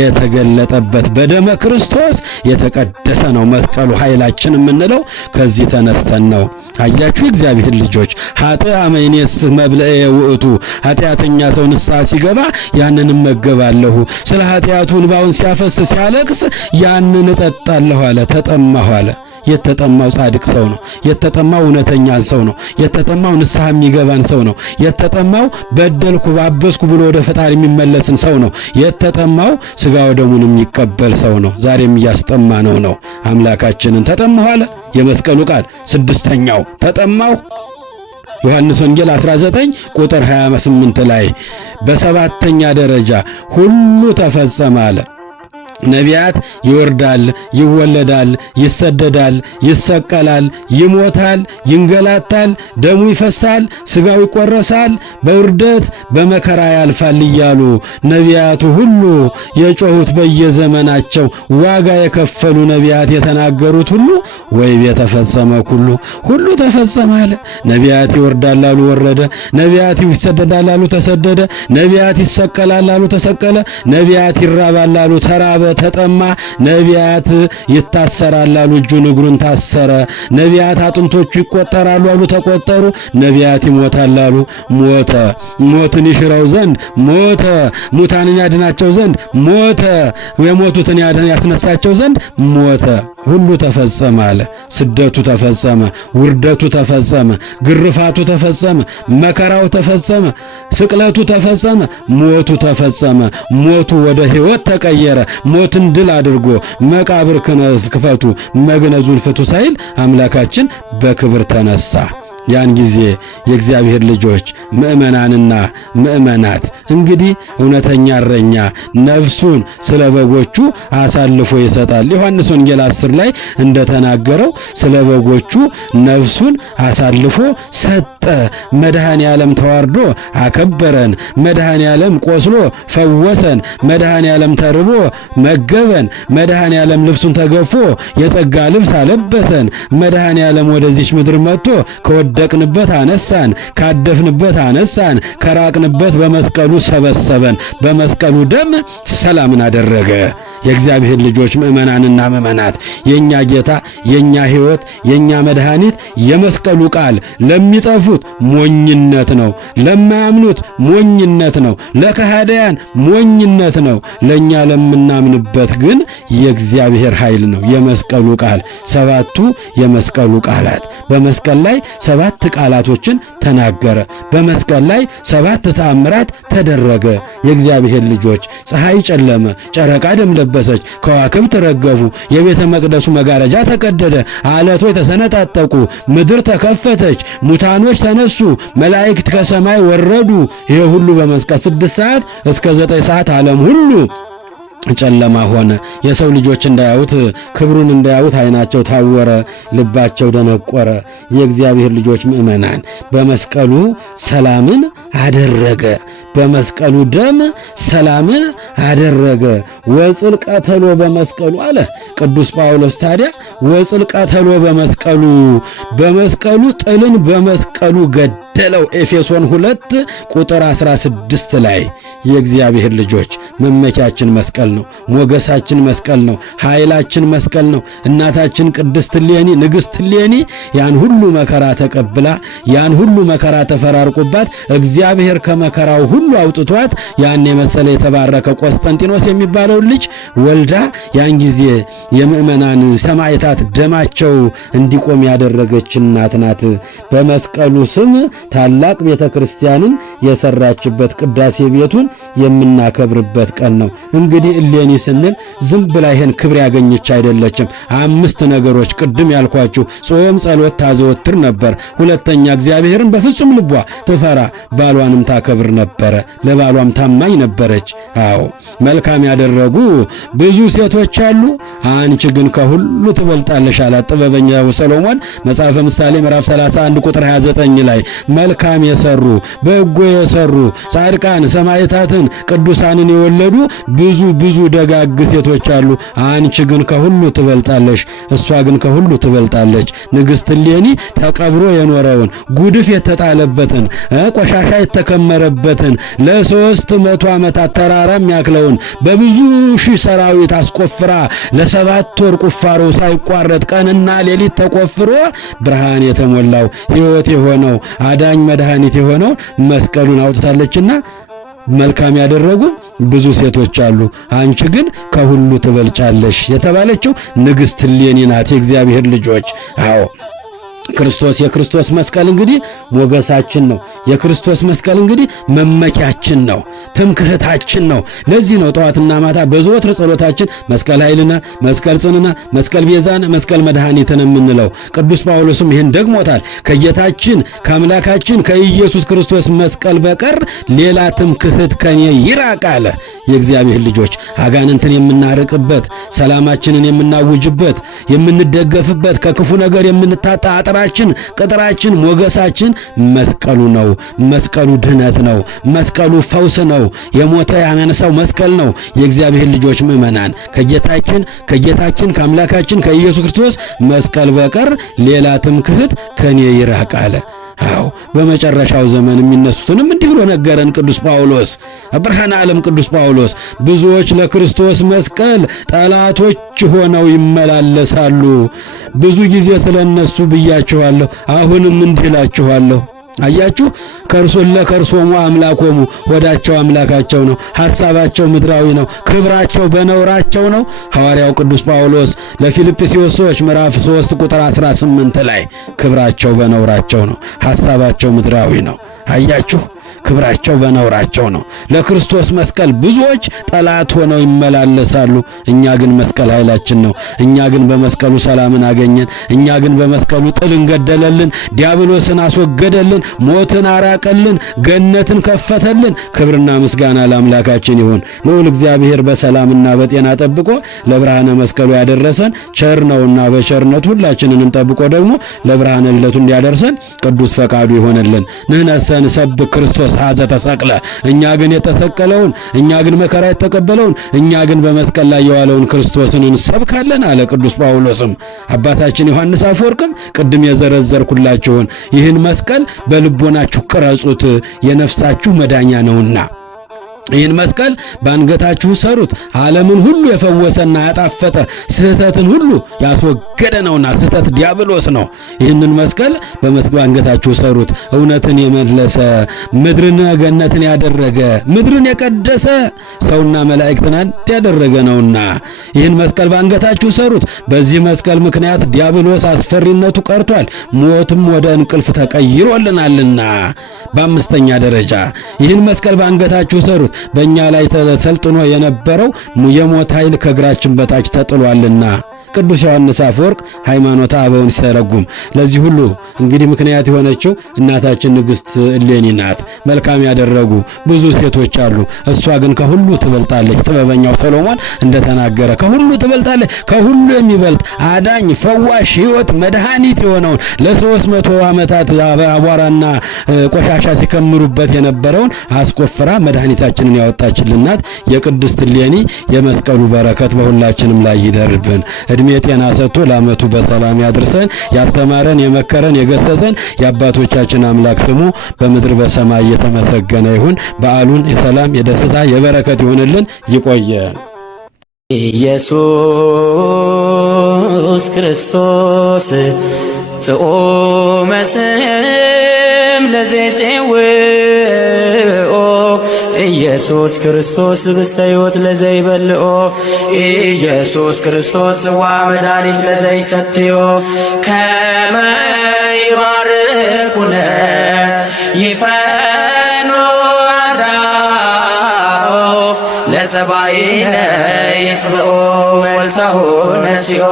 የተገለጠበት በደመ ክርስቶስ የተቀደሰ ነው። መስቀሉ ኃይላችን የምንለው ከዚህ ተነስተን ነው። አያችሁ እግዚአብሔር ልጆች፣ ኃጥእ አመይኔስህ መብልኤ ውእቱ። ኃጢአተኛ ሰው ንስሐ ሲገባ ያንን እመገባለሁ፣ ስለ ኃጢአቱ እንባውን ሲያፈስ ሲያለቅስ ያንን እጠጣለሁ አለ። ተጠማሁ አለ። የተጠማው ጻድቅ ሰው ነው። የተጠማው እውነተኛን ሰው ነው። የተጠማው ንስሐ የሚገባን ሰው ነው። የተጠማው በደልኩ ባበስኩ ብሎ ወደ ፈጣሪ የሚመለስን ሰው ነው። የተጠማው ሥጋ ወደሙን የሚቀበል ሰው ነው። ዛሬም እያስጠማ ነው አምላካችንን። ተጠማሁ አለ የመስቀሉ ቃል። ስድስተኛው ተጠማሁ ዮሐንስ ወንጌል 19 ቁጥር 28 ላይ በሰባተኛ ደረጃ ሁሉ ተፈጸመ አለ። ነቢያት ይወርዳል፣ ይወለዳል፣ ይሰደዳል፣ ይሰቀላል፣ ይሞታል፣ ይንገላታል፣ ደሙ ይፈሳል፣ ሥጋው ይቆረሳል፣ በውርደት በመከራ ያልፋል እያሉ ነቢያቱ ሁሉ የጮሁት በየዘመናቸው ዋጋ የከፈሉ ነቢያት የተናገሩት ሁሉ ወይቤ ተፈጸመ ኩሉ፣ ሁሉ ተፈጸመ አለ። ነቢያት ይወርዳል አሉ ወረደ፣ ነቢያት ይሰደዳል አሉ ተሰደደ፣ ነቢያት ይሰቀላል አሉ ተሰቀለ፣ ነቢያት ይራባል አሉ ተራበ ተጠማ፣ ነቢያት ይታሰራል አሉ እጁን እግሩን ታሰረ፣ ነቢያት አጥንቶቹ ይቆጠራሉ አሉ ተቆጠሩ፣ ነቢያት ይሞታል አሉ ሞተ፣ ሞትን ይሽረው ዘንድ ሞተ፣ ሙታንን ያድናቸው ዘንድ ሞተ፣ የሞቱትን ያስነሳቸው ዘንድ ሞተ። ሁሉ ተፈጸመ አለ። ስደቱ ተፈጸመ፣ ውርደቱ ተፈጸመ፣ ግርፋቱ ተፈጸመ፣ መከራው ተፈጸመ፣ ስቅለቱ ተፈጸመ፣ ሞቱ ተፈጸመ። ሞቱ ወደ ሕይወት ተቀየረ። ሞትን ድል አድርጎ መቃብር ክፈቱ መግነዙን ፍቱ ሳይል አምላካችን በክብር ተነሳ። ያን ጊዜ የእግዚአብሔር ልጆች ምእመናንና ምእመናት እንግዲህ እውነተኛ እረኛ ነፍሱን ስለ በጎቹ አሳልፎ ይሰጣል። ዮሐንስ ወንጌል 10 ላይ እንደተናገረው ስለ በጎቹ ነፍሱን አሳልፎ ሰጠ። መድኃኔ ዓለም ተዋርዶ አከበረን። መድኃኔ ዓለም ቆስሎ ፈወሰን። መድኃኔ ዓለም ተርቦ መገበን። መድኃኔ ዓለም ልብሱን ተገፎ የጸጋ ልብስ አለበሰን። መድኃኔ ዓለም ወደዚች ምድር መጥቶ ከወደቅንበት አነሳን፣ ካደፍንበት አነሳን፣ ከራቅንበት በመስቀሉ ሰበሰበን፣ በመስቀሉ ደም ሰላምን አደረገ። የእግዚአብሔር ልጆች ምእመናንና ምእመናት የኛ ጌታ የኛ ሕይወት የኛ መድኃኒት የመስቀሉ ቃል ለሚጠፉት ሞኝነት ነው፣ ለማያምኑት ሞኝነት ነው፣ ለከሃዲያን ሞኝነት ነው። ለኛ ለምናምንበት ግን የእግዚአብሔር ኃይል ነው። የመስቀሉ ቃል ሰባቱ የመስቀሉ ቃላት በመስቀል ላይ 7 ቃላቶችን ተናገረ። በመስቀል ላይ 7 ተአምራት ተደረገ። የእግዚአብሔር ልጆች ፀሐይ ጨለመ፣ ጨረቃ ደም ለበሰች፣ ከዋክብት ረገፉ፣ የቤተ መቅደሱ መጋረጃ ተቀደደ፣ አለቶች ተሰነጣጠቁ፣ ምድር ተከፈተች፣ ሙታኖች ተነሱ፣ መላእክት ከሰማይ ወረዱ። ይሄ ሁሉ በመስቀል 6 ሰዓት እስከ 9 ሰዓት ዓለም ሁሉ ጨለማ ሆነ። የሰው ልጆች እንዳያዩት ክብሩን እንዳያዩት ዓይናቸው ታወረ፣ ልባቸው ደነቆረ። የእግዚአብሔር ልጆች ምእመናን በመስቀሉ ሰላምን አደረገ። በመስቀሉ ደም ሰላምን አደረገ። ወጽልቀተሎ በመስቀሉ አለ ቅዱስ ጳውሎስ። ታዲያ ወጽልቀተሎ በመስቀሉ በመስቀሉ ጥልን በመስቀሉ ገደለው። ኤፌሶን 2 ቁጥር 16 ላይ የእግዚአብሔር ልጆች መመኪያችን መስቀል ነው። ሞገሳችን መስቀል ነው። ኃይላችን መስቀል ነው። እናታችን ቅድስት እሌኒ ንግሥት እሌኒ ያን ሁሉ መከራ ተቀብላ ያን ሁሉ መከራ ተፈራርቆባት እግዚአብሔር ከመከራው ሁሉ አውጥቷት ያን የመሰለ የተባረከ ቆስጠንጢኖስ የሚባለው ልጅ ወልዳ ያን ጊዜ የምእመናን ሰማዕታት ደማቸው እንዲቆም ያደረገች እናት ናት። በመስቀሉ ስም ታላቅ ቤተ ክርስቲያንን የሰራችበት ቅዳሴ ቤቱን የምናከብርበት ቀን ነው። እንግዲህ እሌኒ ስንል ዝም ብላ ይሄን ክብር ያገኘች አይደለችም። 5 ነገሮች ቅድም ያልኳችሁ ጾም፣ ጸሎት ታዘወትር ነበር። ሁለተኛ እግዚአብሔርን በፍጹም ልቧ ትፈራ፣ ባሏንም ታከብር ነበረ። ለባሏም ታማኝ ነበረች። አዎ መልካም ያደረጉ ብዙ ሴቶች አሉ፣ አንቺ ግን ከሁሉ ትበልጣለሽ አላት ጥበበኛው ሰሎሞን መጽሐፈ ምሳሌ ምዕራፍ 31 ቁጥር 29 ላይ መልካም የሰሩ በጎ የሰሩ ጻድቃን ሰማዕታትን ቅዱሳንን የወለዱ ብዙ ደጋግ ሴቶች አሉ፣ አንቺ ግን ከሁሉ ትበልጣለሽ። እሷ ግን ከሁሉ ትበልጣለች። ንግሥት እሌኒ ተቀብሮ የኖረውን ጉድፍ የተጣለበትን ቆሻሻ የተከመረበትን ለ300 ዓመታት ተራራ የሚያክለውን በብዙ ሺህ ሰራዊት አስቆፍራ ለ7 ወር ቁፋሮ ሳይቋረጥ ቀንና ሌሊት ተቆፍሮ ብርሃን የተሞላው ሕይወት የሆነው አዳኝ መድኃኒት የሆነው መስቀሉን አውጥታለችና መልካም ያደረጉ ብዙ ሴቶች አሉ፣ አንቺ ግን ከሁሉ ትበልጫለሽ የተባለችው ንግሥት እሌኒ ናት። የእግዚአብሔር ልጆች አዎ ክርስቶስ የክርስቶስ መስቀል እንግዲህ ሞገሳችን ነው። የክርስቶስ መስቀል እንግዲህ መመኪያችን ነው፣ ትምክህታችን ነው። ለዚህ ነው ጠዋትና ማታ በዘወትር ጸሎታችን መስቀል ኃይልነ፣ መስቀል ጽንነ፣ መስቀል ቤዛነ፣ መስቀል መድኃኒትነ የምንለው። ቅዱስ ጳውሎስም ይህን ደግሞታል። ከጌታችን ከአምላካችን ከኢየሱስ ክርስቶስ መስቀል በቀር ሌላ ትምክህት ከኔ ይራቅ አለ። የእግዚአብሔር ልጆች አጋንንትን የምናርቅበት፣ ሰላማችንን የምናውጅበት፣ የምንደገፍበት፣ ከክፉ ነገር የምንታጣ ቅጥራችን ሞገሳችን መስቀሉ ነው። መስቀሉ ድህነት ነው። መስቀሉ ፈውስ ነው። የሞተ ያነሳው መስቀል ነው። የእግዚአብሔር ልጆች ምእመናን ከጌታችን ከአምላካችን ከኢየሱስ ክርስቶስ መስቀል በቀር ሌላ ትምክህት ከኔ ይራቅ አለ። አዎ በመጨረሻው ዘመን የሚነሱትንም እንዲህ ብሎ ነገረን ቅዱስ ጳውሎስ። ብርሃነ ዓለም ቅዱስ ጳውሎስ ብዙዎች ለክርስቶስ መስቀል ጠላቶች ሆነው ይመላለሳሉ። ብዙ ጊዜ ስለነሱ ብያችኋለሁ፣ አሁንም እንዲህ እላችኋለሁ። አያችሁ ለከርሶሙ አምላኮሙ ወዳቸው አምላካቸው ነው፣ ሐሳባቸው ምድራዊ ነው፣ ክብራቸው በነውራቸው ነው። ሐዋርያው ቅዱስ ጳውሎስ ለፊልጵስዩስ ሰዎች ምዕራፍ 3 ቁጥር 18 ላይ ክብራቸው በነውራቸው ነው፣ ሐሳባቸው ምድራዊ ነው። አያችሁ ክብራቸው በነውራቸው ነው። ለክርስቶስ መስቀል ብዙዎች ጠላት ሆነው ይመላለሳሉ። እኛ ግን መስቀል ኃይላችን ነው። እኛ ግን በመስቀሉ ሰላምን አገኘን። እኛ ግን በመስቀሉ ጥልን ገደለልን፣ ዲያብሎስን አስወገደልን፣ ሞትን አራቀልን፣ ገነትን ከፈተልን። ክብርና ምስጋና ለአምላካችን ይሁን። ልዑል እግዚአብሔር በሰላምና በጤና ጠብቆ ለብርሃነ መስቀሉ ያደረሰን ቸር ነውና በቸርነቱ ሁላችንንም ጠብቆ ደግሞ ለብርሃነ ልደቱ እንዲያደርሰን ቅዱስ ፈቃዱ ይሆንልን። ንሕነሰ ንሰብክ ክርስቶስ ኀዘ ተሰቅለ፣ እኛ ግን የተሰቀለውን፣ እኛ ግን መከራ የተቀበለውን፣ እኛ ግን በመስቀል ላይ የዋለውን ክርስቶስን እንሰብካለን አለ ቅዱስ ጳውሎስም። አባታችን ዮሐንስ አፈወርቅም ቅድም የዘረዘርኩላችሁን ይህን መስቀል በልቦናችሁ ቅረጹት፣ የነፍሳችሁ መዳኛ ነውና ይህን መስቀል በአንገታችሁ ሰሩት። ዓለምን ሁሉ የፈወሰና ያጣፈጠ ስህተትን ሁሉ ያስወገደ ነውና፣ ስህተት ዲያብሎስ ነው። ይህንን መስቀል በአንገታችሁ ሰሩት። እውነትን የመለሰ ምድርን ገነትን ያደረገ ምድርን የቀደሰ ሰውና መላእክትን አንድ ያደረገ ነውና ይህን መስቀል በአንገታችሁ ሰሩት። በዚህ መስቀል ምክንያት ዲያብሎስ አስፈሪነቱ ቀርቷል፣ ሞትም ወደ እንቅልፍ ተቀይሮልናልና። በአምስተኛ ደረጃ ይህን መስቀል በአንገታችሁ ሰሩት። በእኛ ላይ ተሰልጥኖ የነበረው የሞት ኃይል ከእግራችን በታች ተጥሏልና። ቅዱስ ዮሐንስ አፈወርቅ ሃይማኖተ አበውን ሲተረጉም ለዚህ ሁሉ እንግዲህ ምክንያት የሆነችው እናታችን ንግሥት እሌኒ ናት። መልካም ያደረጉ ብዙ ሴቶች አሉ፣ እሷ ግን ከሁሉ ትበልጣለች። ጥበበኛው ሰሎሞን እንደተናገረ ከሁሉ ትበልጣለች። ከሁሉ የሚበልጥ አዳኝ፣ ፈዋሽ፣ ሕይወት፣ መድኃኒት የሆነውን ለ300 ዓመታት አቧራና ቆሻሻ ሲከምሩበት የነበረውን አስቆፍራ መድኃኒታችንን ያወጣችልን ናት የቅድስት እሌኒ የመስቀሉ በረከት በሁላችንም ላይ ይደርብን። እድሜ ጤና ሰጥቶ ለዓመቱ በሰላም ያድርሰን። ያስተማረን የመከረን የገሰጸን የአባቶቻችን አምላክ ስሙ በምድር በሰማይ የተመሰገነ ይሁን። በዓሉን የሰላም የደስታ የበረከት ይሁንልን። ይቆየን። ኢየሱስ ክርስቶስ ጽኦመ ስም ለዘይጼውኦ ኢየሱስ ክርስቶስ ብስተ ሕይወት ለዘይበልኦ ኢየሱስ ክርስቶስ ጽዋ መድኃኒት ለዘይሰትዮ ከመ ይባርኩነ ይፈኖ አርዳኦ ለጸባኢነ ይጽብኦ ወልታሁ ነሲኦ